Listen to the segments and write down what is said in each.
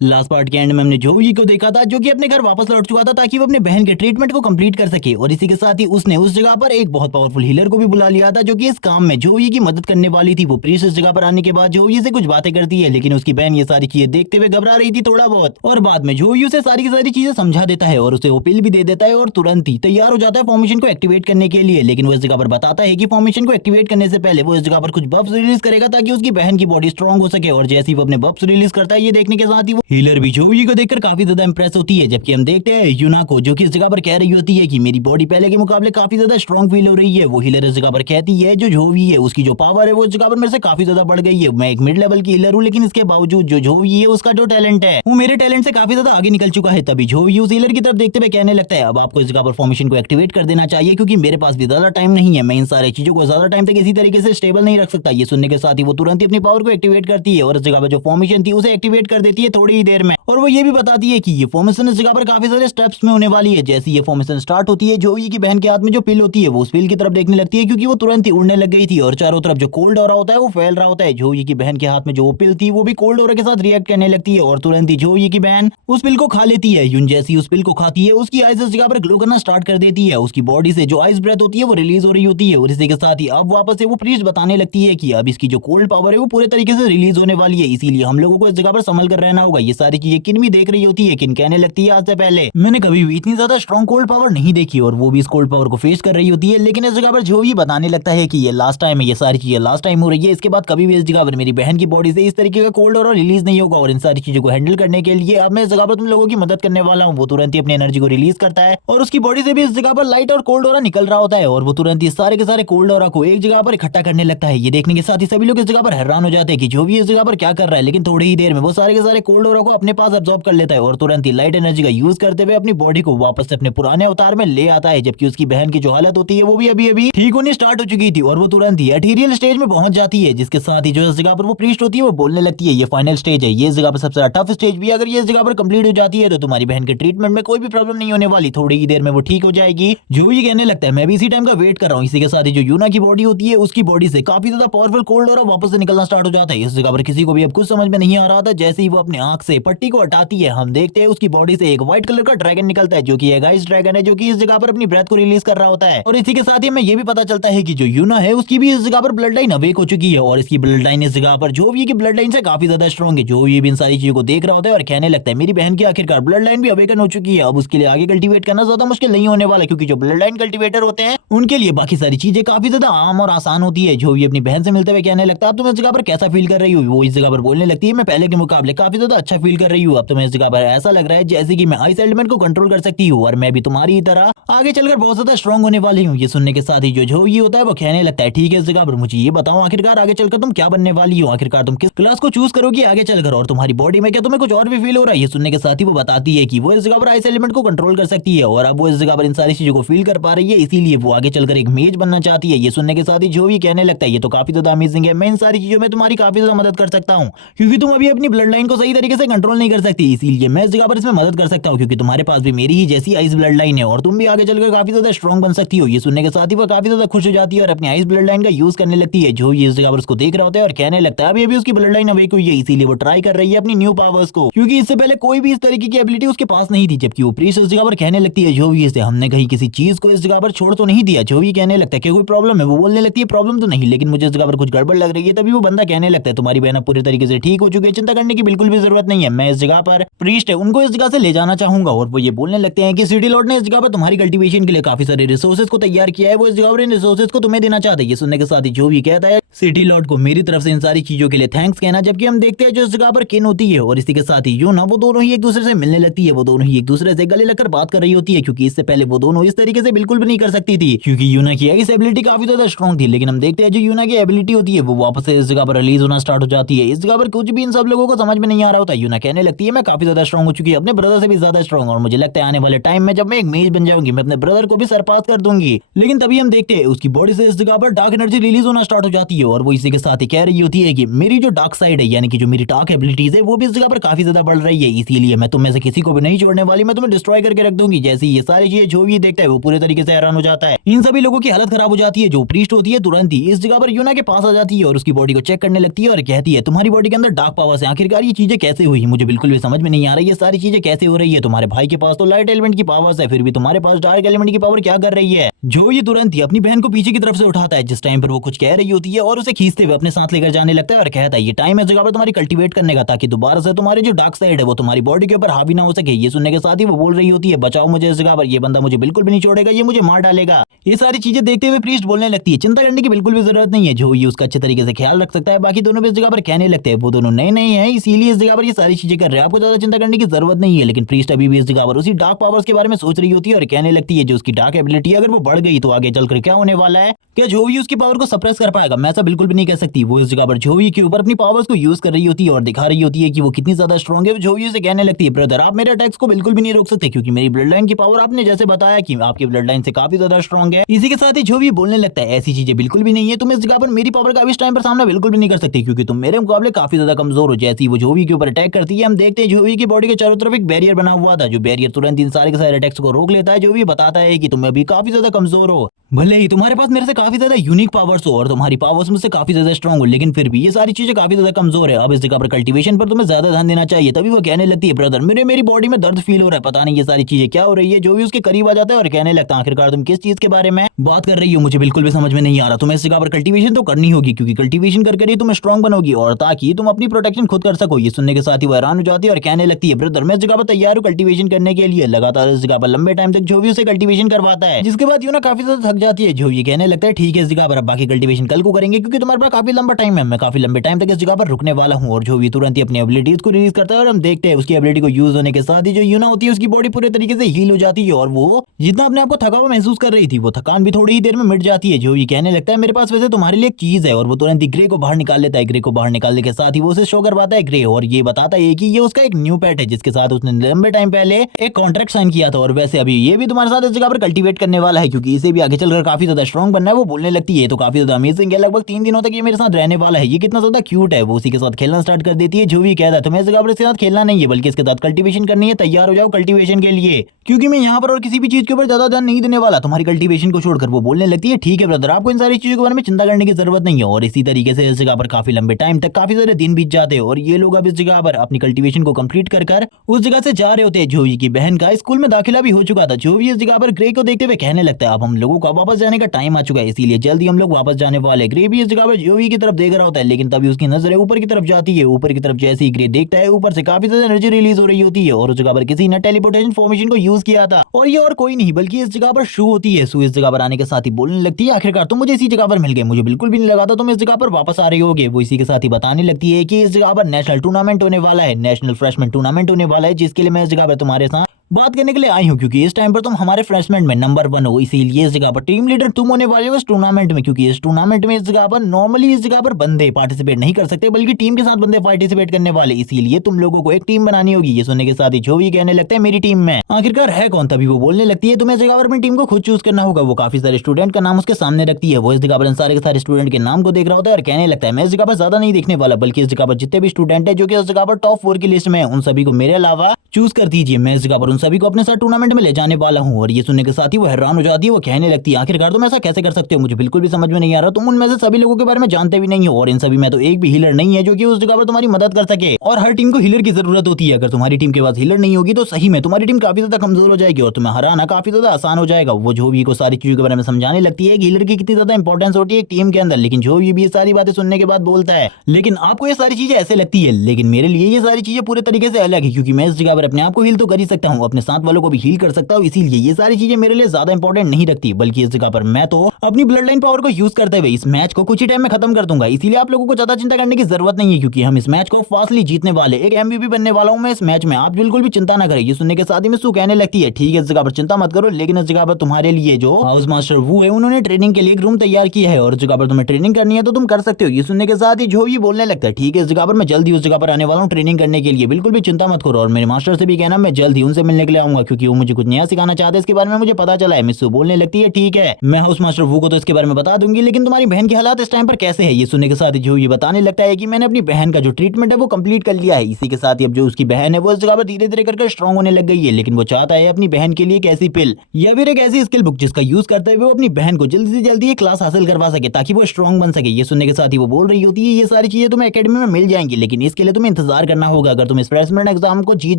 Last part के and में हमने जोई को देखा था जो कि अपने घर वापस लौट चुका था ताकि वो अपने बहन के ट्रीटमेंट को कंप्लीट कर सके। और इसी के साथ ही उसने उस जगह पर एक बहुत पावरफुल हीलर को भी बुला लिया था जो कि इस काम में जोई की मदद करने वाली थी। वो प्रीश इस जगह पर आने के बाद जोई से कुछ बातें करती है, लेकिन उसकी बहन ये सारी चीजें देखते हुए घबरा रही थी थोड़ा बहुत। और बाद में जोई उसे सारी की सारी चीजें समझा देता है और उसे वो पिल भी दे देता है और तुरंत ही तैयार हो जाता है फॉर्मेशन को एक्टिवेट करने के लिए। लेकिन वो इस जगह पर बताता है कि फॉर्मेशन को एक्टिवेट करने से पहले वो इस जगह पर कुछ बफ्स रिलीज करेगा ताकि उसकी बहन की बॉडी स्ट्रांग हो सके। और जैसे ही वो अपने बफ्स रिलीज करता है, ये देखने के साथ ही वो हीलर भी जोई को देखकर काफी ज्यादा इंप्रेस होती है। जबकि हम देखते हैं यूना को जो कि इस जगह पर कह रही होती है कि मेरी बॉडी पहले के मुकाबले काफी ज्यादा स्ट्रांग फील हो रही है। वो हीलर इस जगह पर कहती है जो जोई है उसकी जो पावर है वो इस जगह पर मेरे से काफी ज्यादा बढ़ गई है। मैं एक मिड लेवल की हीलर हूँ, लेकिन इसके बावजूद जो जोई है उसका जो टैलेंट है वो मेरे टैलेंट से काफी ज्यादा आगे निकल चुका है। तभी जोई उस हीलर की तरफ देखते हुए कहने लगता है अब आपको इस जगह पर फॉर्मेशन को एक्टिवेट कर देना चाहिए क्योंकि मेरे पास भी ज्यादा टाइम नहीं है। मैं इन सारी चीजों को ज्यादा टाइम तक इसी तरीके से स्टेबल नहीं रख सकता। ये सुनने के साथ ही वो तुरंत ही अपनी पावर को एक्टिवेट करती है और इस जगह पर जो फॉर्मेशन थी उसे एक्टिवेट कर देती है थोड़ी ही देर में। और वो ये भी बताती है कि ये फॉर्मेशन इस जगह पर काफी सारे स्टेप्स में होने वाली है। जैसे ये फॉर्मेशन स्टार्ट होती है, जोई की बहन के हाथ में जो पिल होती है वो उस पिल की तरफ देखने लगती है क्योंकि वो तुरंत ही उड़ने लग गई थी और चारों तरफ जो कोल्ड ऑरा होता है वो फैल रहा होता है। जोई की बहन के हाथ में जो वो पिल थी वो भी कोल्ड ऑरा के साथ रिएक्ट करने लगती है और तुरंत ही जोई की बहन उस पिल को खा लेती है। यून जैसी उस पिल को खाती है उसकी आइज इस जगह पर ग्लो करना स्टार्ट कर देती है। उसकी बॉडी से जो आइस ब्रेथ होती है वो रिलीज हो रही होती है और इसी के साथ ही अब वापस से वो प्रीस्ट बताने लगती है कि अब इसकी जो कोल्ड पावर है वो पूरे तरीके से रिलीज होने वाली है, इसीलिए हम लोगों को इस जगह पर संभल कर रहना होगा। ये सारी चीजें किन भी देख रही होती है, किन कहने लगती है आज से पहले मैंने कभी भी इतनी ज्यादा स्ट्रॉन्ग कोल्ड पावर नहीं देखी और वो भी इस कोल्ड पावर को फेस कर रही होती है। लेकिन इस जगह पर जो भी बताने लगता है कि ये लास्ट टाइम है, ये सारी चीजें लास्ट टाइम हो रही है, इसके बाद कभी भी इस जगह पर मेरी बहन की बॉडी से इस तरीके का कोल्ड और रिलीज नहीं होगा। और इन सारी चीजों को हैंडल करने के लिए अब मैं इस जगह पर तुम लोगों की मदद करने वाला हूँ। वो तुरंत ही अपनी एनर्जी को रिलीज करता है और उसकी बॉडी से भी इस जगह पर लाइट और कोल्ड ऑरा निकल रहा होता है और वो तुरंत ही सारे के सारे कोल्ड ऑरा को एक जगह पर इकट्ठा करने लगता है। ये देखने के साथ ही सभी लोग इस जगह पर हैरान हो जाते हैं कि जो भी इस जगह पर क्या कर रहा है, लेकिन थोड़ी ही देर में वो सारे के सारे कोल्ड ऑरा को अपने पास अब्सॉर्ब कर लेता है और तुरंत ही लाइट एनर्जी का यूज करते हुए अपनी बॉडी को वापस से अपने पुराने अवतार में ले आता है। जबकि उसकी बहन की जो हालत होती है वो भी अभी अभी ठीक होनी स्टार्ट हो चुकी थी और वो तुरंत ही एथेरियल स्टेज में पहुंच जाती है, जिसके साथ ही जो इस जगह पर वो प्रीस्ट होती है वो बोलने लगती है ये फाइनल स्टेज है, ये इस जगह पर सबसे ज्यादा टफ स्टेज भी, अगर ये इस जगह पर कंप्लीट हो जाती है तो तुम्हारी बहन के ट्रीटमेंट में कोई भी प्रॉब्लम नहीं होने वाली, थोड़ी ही देर में वो ठीक हो जाएगी। जो ये कहने लगता है मैं भी इसी टाइम का वेट कर रहा हूँ। इसी के साथ ही जो यूना की बॉडी होती है उसकी बॉडी से काफी ज्यादा पावरफुल कोल्ड और वापस से निकलना स्टार्ट हो जाता है। इस जगह पर किसी को भी अब कुछ समझ में नहीं आ रहा था। जैसे ही वो अपने आंख से पट्टी को हटाती है, हम देखते हैं उसकी बॉडी से एक व्हाइट कलर का ड्रैगन निकलता है जो कि एक आइस ड्रैगन है जो कि इस जगह पर अपनी ब्रेथ को रिलीज कर रहा होता है। और इसी के साथ ही हमें ये भी पता चलता है कि जो यूना है उसकी भी इस जगह पर ब्लड लाइन अवेक हो चुकी है और इसकी ब्लड लाइन इस जगह पर जो भी की ब्लड लाइन से काफी ज्यादा स्ट्रॉन्ग है। जो ये भी इन सारी चीजों को देख रहा होता है और कहने लगता है मेरी बहन की आखिरकार ब्लड लाइन भी अवेकन हो चुकी है, अब उसके लिए आगे कल्टीवेट करना ज्यादा मुश्किल नहीं होने वाला क्योंकि जो ब्लड लाइन कल्टीवेटर होते हैं उनके लिए बाकी सारी चीजें काफी ज्यादा आम और आसान होती है। जो भी अपनी बहन से मिलते हुए कहने लगता है अब तुम इस जगह पर कैसा फील कर रही हो। वो इस जगह पर बोलने लगती है मैं पहले के मुकाबले काफी ज्यादा अच्छा फील कर रही हूँ, अब तुम्हें इस जगह पर ऐसा लग रहा है जैसे कि मैं आइस एलिमेंट को कंट्रोल कर सकती हूँ और मैं भी तुम्हारी तरह आगे चलकर बहुत ज्यादा स्ट्रॉन्ग होने वाली हूँ। ये सुनने के साथ ही जो ये होता है वो कहने लगता है ठीक है इस जगह पर मुझे ये बताओ आखिरकार आगे चलकर तुम क्या बनने वाली हो, आखिरकार तुम किस क्लास को चूज करोगी आगे चलकर और तुम्हारी बॉडी में क्या तुम्हें कुछ और भी फील हो रहा है। ये सुनने के साथ ही वो बताती है कि वो इस जगह पर आइस एलिमेंट को कंट्रोल कर सकती है और अब वो इस जगह पर इन सारी चीजों को फील कर पा रही है, इसीलिए वो आगे चलकर एक मेज बनना चाहती है। ये सुनने के साथ ही जो भी कहने लगता है ये तो काफी ज्यादा अमेजिंग है, मैं इन सारी चीजों में तुम्हारी काफी ज्यादा मदद कर सकता हूँ क्योंकि तुम अभी अपनी ब्लड लाइन को सही तरीके से कंट्रोल नहीं कर सकती, इसीलिए मैं इस जगह पर इसमें मदद कर सकता हूँ क्योंकि तुम्हारे पास भी मेरी ही जैसी आइस ब्लड लाइन है और तुम भी आगे चलकर काफी ज्यादा स्ट्रॉन्ग बन सकती हो। ये सुनने के साथ ही वो काफी ज्यादा खुश हो जाती है और अपनी आइस ब्लड लाइन का यूज करने लगती है। जो ये इस जगह पर उसको देख रहा होता है और कहने लगता है अभी उसकी ब्लड लाइन अवेक हुई है, इसीलिए वो ट्राई कर रही है अपनी न्यू पावर्स को क्योंकि इससे पहले कोई भी इस तरीके की एबिलिटी उसके पास नहीं थी। जबकि वो प्रीस्ट इस जगह पर कहने लगती है जो भी इसे हमने कहीं किसी चीज को इस जगह पर छोड़ तो नहीं दिया। जो भी कहने लगता है कि कोई प्रॉब्लम है, वो बोलने लगती है प्रॉब्लम तो नहीं, लेकिन मुझे इस जगह पर कुछ गड़बड़ लग रही है। तभी वो बंदा कहने लगता है तुम्हारी बहन पूरी तरीके से ठीक हो चुकी है, चिंता करने की बिल्कुल भी जरूरत नहीं है, मैं इस जगह पर प्रीस्ट है उनको इस जगह से ले जाना चाहूंगा। और वो ये बोलने लगते हैं कि सिटी लॉर्ड ने इस जगह पर तुम्हारी कल्टीवेशन के लिए काफी सारे रिसोर्सेज को तैयार किया है, वो इस जगह पर इन रिसोर्सेज को तुम्हें देना चाहते हैं। ये सुनने के साथ ही जो भी कहता है सिटी लॉर्ड को मेरी तरफ से इन सारी चीजों के लिए थैंक्स कहना। जबकि हम देखते हैं जो इस जगह पर किन होती है और इसी के साथ ही यूना वो दोनों ही एक दूसरे से मिलने लगती है, वो दोनों ही एक दूसरे से गले लगकर बात कर रही होती है क्योंकि इससे पहले वो दोनों इस तरीके से बिल्कुल भी नहीं कर सकती थी क्योंकि यूना की इस एबिलिटी काफी ज्यादा स्ट्रॉन्ग थी। लेकिन हम देखते हैं जो यूना की एबिलिटी होती है वो वापस से इस जगह पर रिलीज होना स्टार्ट हो जाती है। इस जगह पर कुछ भी इन सब लोगों को समझ में नहीं आ रहा होता। यूना कहने लगती है मैं काफी ज्यादा स्ट्रॉन्ग हो चुकी है, अपने ब्रदर से भी ज्यादा स्ट्रॉन्ग, और मुझे लगता है आने वाले टाइम में जब मैं एक मेज बन जाऊंगी मैं अपने ब्रदर को भी सरपास कर दूंगी। लेकिन तभी हम देखते हैं उसकी बॉडी से इस जगह पर डार्क एनर्जी रिलीज होना स्टार्ट हो जाती है और वो इसी के साथ ही कह रही होती है कि मेरी जो डार्क साइड है यानी कि जो मेरी डार्क एबिलिटीज है वो भी इस जगह पर काफी ज्यादा बढ़ रही है, इसीलिए मैं तुम में से किसी को भी नहीं छोड़ने वाली, मैं तुम्हें डिस्ट्रॉय करके रख दूंगी। जैसे ये सारी चीजें जो भी देखता है वो पूरे तरीके से हैरान हो जाता है। इन सभी लोगों की हालत खराब हो जाती है। जो प्रीस्ट होती है तुरंत ही इस जगह पर यूना के पास आ जाती है और उसकी बॉडी को चेक करने लगती है और कहती है तुम्हारी बॉडी के अंदर डार्क पावर्स है, आखिरकार ये चीजें कैसे हुई, मुझे बिल्कुल भी समझ में नहीं आ रही है सारी चीजें कैसे हो रही है। तुम्हारे भाई के पास तो लाइट एलिमेंट की पावर्स है, फिर भी तुम्हारे पास डार्क एलिमेंट की पावर क्या कर रही है। जो ये तुरंत ही अपनी बहन को पीछे की तरफ से उठाता है जिस टाइम पर वो कुछ कह रही होती है और उसे खींचते हुए अपने साथ लेकर जाने लगता है और कहता है ये टाइम है इस जगह पर तुम्हारी कल्टीवेट करने का, ताकि दोबारा से तुम्हारी जो डार्क साइड है वो तुम्हारी बॉडी के ऊपर हावी ना हो सके। ये सुनने के साथ ही वो बोल रही होती है बचाओ मुझे इस जगह पर, ये बंदा मुझे बिल्कुल भी नहीं छोड़ेगा, ये मुझे मार डालेगा। ये सारी चीजें देखते हुए प्रीस्ट बोलने लगती है चिंता करने की बिल्कुल भी जरूरत नहीं है, जो ये उसका अच्छे तरीके से ख्याल रख सकता है। बाकी दोनों भी इस जगह पर कहने लगते हैं वो दोनों नए नए हैं इसीलिए इस जगह पर ये सारी चीजें कर रहे हैं, आपको ज्यादा चिंता करने की जरूरत नहीं है। लेकिन प्रीस्ट अभी भी इस जगह पर उसी डार्क पावर्स के बारे में सोच रही होती है और कहने लगती है जो उसकी डार्क एबिलिटी अगर वो बढ़ गई तो आगे चलकर क्या होने वाला है, क्या जोवी उसकी पावर को सप्रेस कर पाएगा। मैं ऐसा बिल्कुल भी नहीं कह सकती। वो इस जगह पर जोवी के ऊपर अपनी पावर्स को यूज कर रही होती है और दिखा रही होती है कि वो कितनी ज्यादा स्ट्रांग है। जोवी उसे कहने लगती है ब्रदर आप मेरे अटैक्स को बिल्कुल भी नहीं रोक सकते क्योंकि मेरी ब्लड लाइन की पावर आपने जैसे बताया कि आपकी ब्लड लाइन से काफी ज्यादा स्ट्रांग है। इसी के साथ ही जोवी बोलने लगता है ऐसी चीजें बिल्कुल भी नहीं है, तुम इस जगह पर मेरी पावर का इस टाइम पर सामना बिल्कुल भी नहीं कर सकते क्योंकि तुम मेरे मुकाबले काफी ज्यादा कमजोर हो। जैसी वो जोवी के ऊपर अटैक करती है हम देखते हैं जोवी की बॉडी के चारों तरफ एक बैरियर बना हुआ था, जो बैरियर तुरंत इन सारे के सारे अटैक्स को रोक लेता है। जो भी बताता है कि तुम अभी काफी ज्यादा कमजोर हो, भले ही तुम्हारे पास मेरे से काफी ज्यादा यूनिक पावर्स हो और तुम्हारी पावर्स मुझसे काफी ज्यादा स्ट्रांग हो, लेकिन फिर भी ये सारी चीजें काफी ज्यादा कमजोर है। अब इस जगह पर कल्टीवेशन पर तुम्हें ज्यादा ध्यान देना चाहिए। तभी वो कहने लगती है ब्रदर मेरी बॉडी में दर्द फील हो रहा है, पता नहीं ये सारी चीजें क्या हो रही है। जो भी उसके करीब आ जाता है और कहने लगता है आखिरकार तुम किस चीज के बारे में बात कर रही हो, मुझे बिल्कुल भी समझ में नहीं आ रहा। तुम्हें इस जगह पर कल्टीवेशन तो करनी होगी क्योंकि कल्टीवेशन करके ही तुम स्ट्रांग बनोगी और ताकि तुम अपनी प्रोटेक्शन खुद कर सको। ये सुनने के साथ ही वो हैरान हो जाती है और कहने लगती है ब्रदर मैं इस जगह पर तैयार हूँ कल्टीवेशन करने के लिए। लगातार इस जगह पर लंबे टाइम तक जो भी उसे कल्टीवेशन करवाता है, जिसके बाद यूना काफी ज्यादा थक जाती है। जो ये कहने लगता है ठीक है इस जगह पर अब बाकी कल्टीवेशन कल को करेंगे क्योंकि तुम्हारे पास काफी लंबा टाइम है, मैं काफी लंबे टाइम तक इस जगह पर रुकने वाला हूँ। और जो भी तुरंत ही अपनी एबिलिटीज को रिलीज करता है और हम देखते हैं उसकी एबिलिटी को यूज होने के साथ ही जो यूना होती है उसकी बॉडी पूरे तरीके से हील हो जाती है और वो जितना अपने आप को थका हुआ महसूस कर रही थी वो थकान भी थोड़ी ही देर में मिट जाती है। जो ये कहने लगता है मेरे पास वैसे तुम्हारे लिए एक चीज है और वो तुरंत ही ग्रे को बाहर निकाल लेता है। ग्रे को बाहर निकालने के साथ ही वो उसे शो करवाता है ग्रे और ये बताता है कि ये उसका एक न्यू पेट है जिसके साथ उसने लंबे टाइम पहले एक कॉन्ट्रैक्ट साइन किया था और वैसे अभी ये भी तुम्हारे साथ इस जगह पर कल्टीवेट करने वाला है क्योंकि इसे भी आगे चलकर काफी ज्यादा स्ट्रांग बनना है। वो बोलने लगती है तो काफी ज्यादा अमेजिंग है, लगभग 3 दिनों तक ये मेरे साथ रहने वाला है, ये कितना ज्यादा क्यूट है। वो उसी के साथ खेलना स्टार्ट कर देती है। जो भी कहता है तुम्हें इस जगह पर इसके साथ खेलना नहीं है बल्कि इसके साथ कल्टीवेशन करनी है, तैयार हो जाओ कल्टीवेशन के लिए क्योंकि मैं यहाँ पर और किसी भी चीज के ऊपर ज्यादा ध्यान नहीं देने वाला तुम्हारी कल्टीवेशन को छोड़कर। वो बोलने लगती है ठीक है ब्रदर आपको इन सारी चीजों के बारे में चिंता करने की जरूरत नहीं है। और इसी तरीके से इस जगह पर काफी लंबे टाइम तक काफी सारे दिन बीत जाते हैं और ये लोग अब इस जगह पर अपनी कल्टीवेशन को कंप्लीट कर उस जगह से जा रहे होते हैं। जोवी की बहन का स्कूल में दाखिला भी हो चुका था। जोवी इस जगह पर ग्रे को देखते हुए कहने लगता है अब हम लोगों का वापस जाने का टाइम आ चुका है इसीलिए जल्दी हम लोग वापस जाने वाले। ग्रे भी इस जगह पर जोवी की तरफ देख रहा होता है लेकिन तभी उसकी नजर ऊपर की तरफ जाती है। ऊपर की तरफ जैसे ही ग्रे देखता है ऊपर से काफी ज्यादा एनर्जी रिलीज हो रही होती है और उस जगह पर किसी ने टेलीपोर्टेशन फॉर्मेशन को यूज किया था और ये और कोई नहीं बल्कि इस जगह पर शू होती है। शू इस जगह पर आने के साथ ही बोलने लगती है आखिरकार तुम मुझे इसी जगह पर मिल गए, मुझे बिल्कुल भी नहीं लगा था तुम इस जगह पर वापस आ रहे होगे। वो इसी के साथ ही बताने लगती है कि इस जगह पर नेशनल टूर्नामेंट होने वाला है, नेशनल फ्रेशमैन टूर्नामेंट होने वाला है जिसके लिए मैं इस जगह पर तुम्हारे साथ बात करने के लिए आई हूँ क्योंकि इस टाइम पर तुम हमारे फ्रेशमैन में नंबर 1 हो, इसीलिए इस जगह पर टीम लीडर तुम होने वाले हो इस टूर्नामेंट में। क्योंकि इस टूर्नामेंट में इस जगह पर नॉर्मली इस जगह पर बंदे पार्टिसिपेट नहीं कर सकते बल्कि टीम के साथ बंदे पार्टिसिपेट करने वाले, इसीलिए तुम लोगों को एक टीम बनानी होगी। ये सुनने के साथ ही जो भी कहने लगता है मेरी टीम में आखिरकार है कौन। तभी वो बोलने लगती है तुम्हें इस जगह पर अपनी टीम को खुद चूज करना होगा। वो काफी सारे स्टूडेंट का नाम उसके सामने रखती है। वो इस जगह पर सारे के सारे स्टूडेंट के नाम को देख रहा होता है और कहने लगता है मैं इस जगह पर ज्यादा नहीं देखने वाला बल्कि इस जगह पर जितने भी स्टूडेंट है जो कि इस जगह पर टॉप 4 की लिस्ट में है उन सभी को मेरे अलावा चूज कर दीजिए। मैं इस जगह पर उन सभी को अपने साथ टूर्नामेंट में ले जाने वाला हूं। और ये सुनने के साथ ही वो हैरान हो जाती है। वो कहने लगती है आखिरकार तुम ऐसा कैसे कर सकते हो, मुझे बिल्कुल भी समझ में नहीं आ रहा। तुम उनमें से सभी लोगों के बारे में जानते भी नहीं हो और इन सभी में तो एक भी हीलर नहीं है जो कि उस जगह पर तुम्हारी मदद कर सके और हर टीम को हीलर की जरूरत होती है। अगर तुम्हारी टीम के पास हीलर नहीं होगी तो सही में तुम्हारी टीम काफी ज्यादा कमजोर हो जाएगी और तुम्हें हराना काफी ज्यादा आसान हो जाएगा। वो जो भी को सारी चीजों के बारे में समझाने लगती है कि हीलर की कितनी ज्यादा इंपॉर्टेंस होती है एक टीम के अंदर। लेकिन जो भी ये सारी बातें सुनने के बाद बोलता है लेकिन आपको ये सारी चीजें ऐसे लगती है, लेकिन मेरे लिए ये सारी चीजें पूरे तरीके से अलग है क्योंकि मैं इस जगह पर अपने आप को हील तो कर ही सकता हूँ, अपने साथ वालों को भी हील कर सकता हूँ। इसीलिए ये सारी चीजें मेरे लिए ज्यादा इंपॉर्टेंट नहीं रखती बल्कि इस जगह पर मैं तो अपनी ब्लड लाइन पावर को यूज करते हुए इस मैच को कुछ ही टाइम में खत्म कर दूंगा। इसीलिए आप लोगों को ज्यादा चिंता करने की जरूरत नहीं है क्योंकि हम इस मैच को फास्टली जीतने वाले, एक एमवीपी बनने वाला हूं मैं इस मैच में, आप बिल्कुल भी चिंता ना करें। ये सुनने के साथ ही मिसू कहने लगती है ठीक है इस जगह पर चिंता मत करो, लेकिन इस जगह पर तुम्हारे लिए जो हाउस मास्टर वो है उन्होंने ट्रेनिंग के लिए एक रूम तैयार किया है और इस जगह पर तुम्हें ट्रेनिंग करनी है तो तुम कर सकते हो। ये सुनने के साथ ही जो ये बोलने लगता है ठीक है इस जगह पर मैं जल्दी उस जगह पर आने वाला हूँ ट्रेनिंग करने के लिए, बिल्कुल भी चिंता मत करो और मेरे मास्टर से भी कहना मैं जल्द ही उनसे मिलने के लिए आऊंगा क्योंकि वो मुझे कुछ नया सिखाना चाहते हैं। इसके बारे में मुझे पता चला है। मिस्सू बोलने लगती है ठीक है, मैं हाउस मास्टर वू को तो इसके बारे में बता दूंगी, लेकिन तुम्हारी बहन के हालात इस टाइम पर कैसे है? ये सुनने के साथ ही जो ये बताने लगता है कि मैंने अपनी बहन का जो ट्रीटमेंट है वो कंप्लीट कर लिया है। इसी के साथ ही अब जो उसकी बहन है वो इस जगह पर धीरे धीरे करके स्ट्रांग होने लग गई है, लेकिन वो चाहता है अपनी बहन के लिए एक ऐसी पिल या फिर एक ऐसी स्किल बुक जिसका यूज करते हुए वो अपनी बहन को जल्दी से जल्दी ये क्लास हासिल करवा सके ताकि वो स्ट्रांग बन सके। ये सुनने के साथ ही वो बोल रही होती है ये सारी चीजें तुम्हें एकेडमी में मिल जाएंगी, लेकिन इसके लिए तुम्हें इंतजार करना होगा। अगर तुम इस प्लेसमेंट एग्जाम को जीत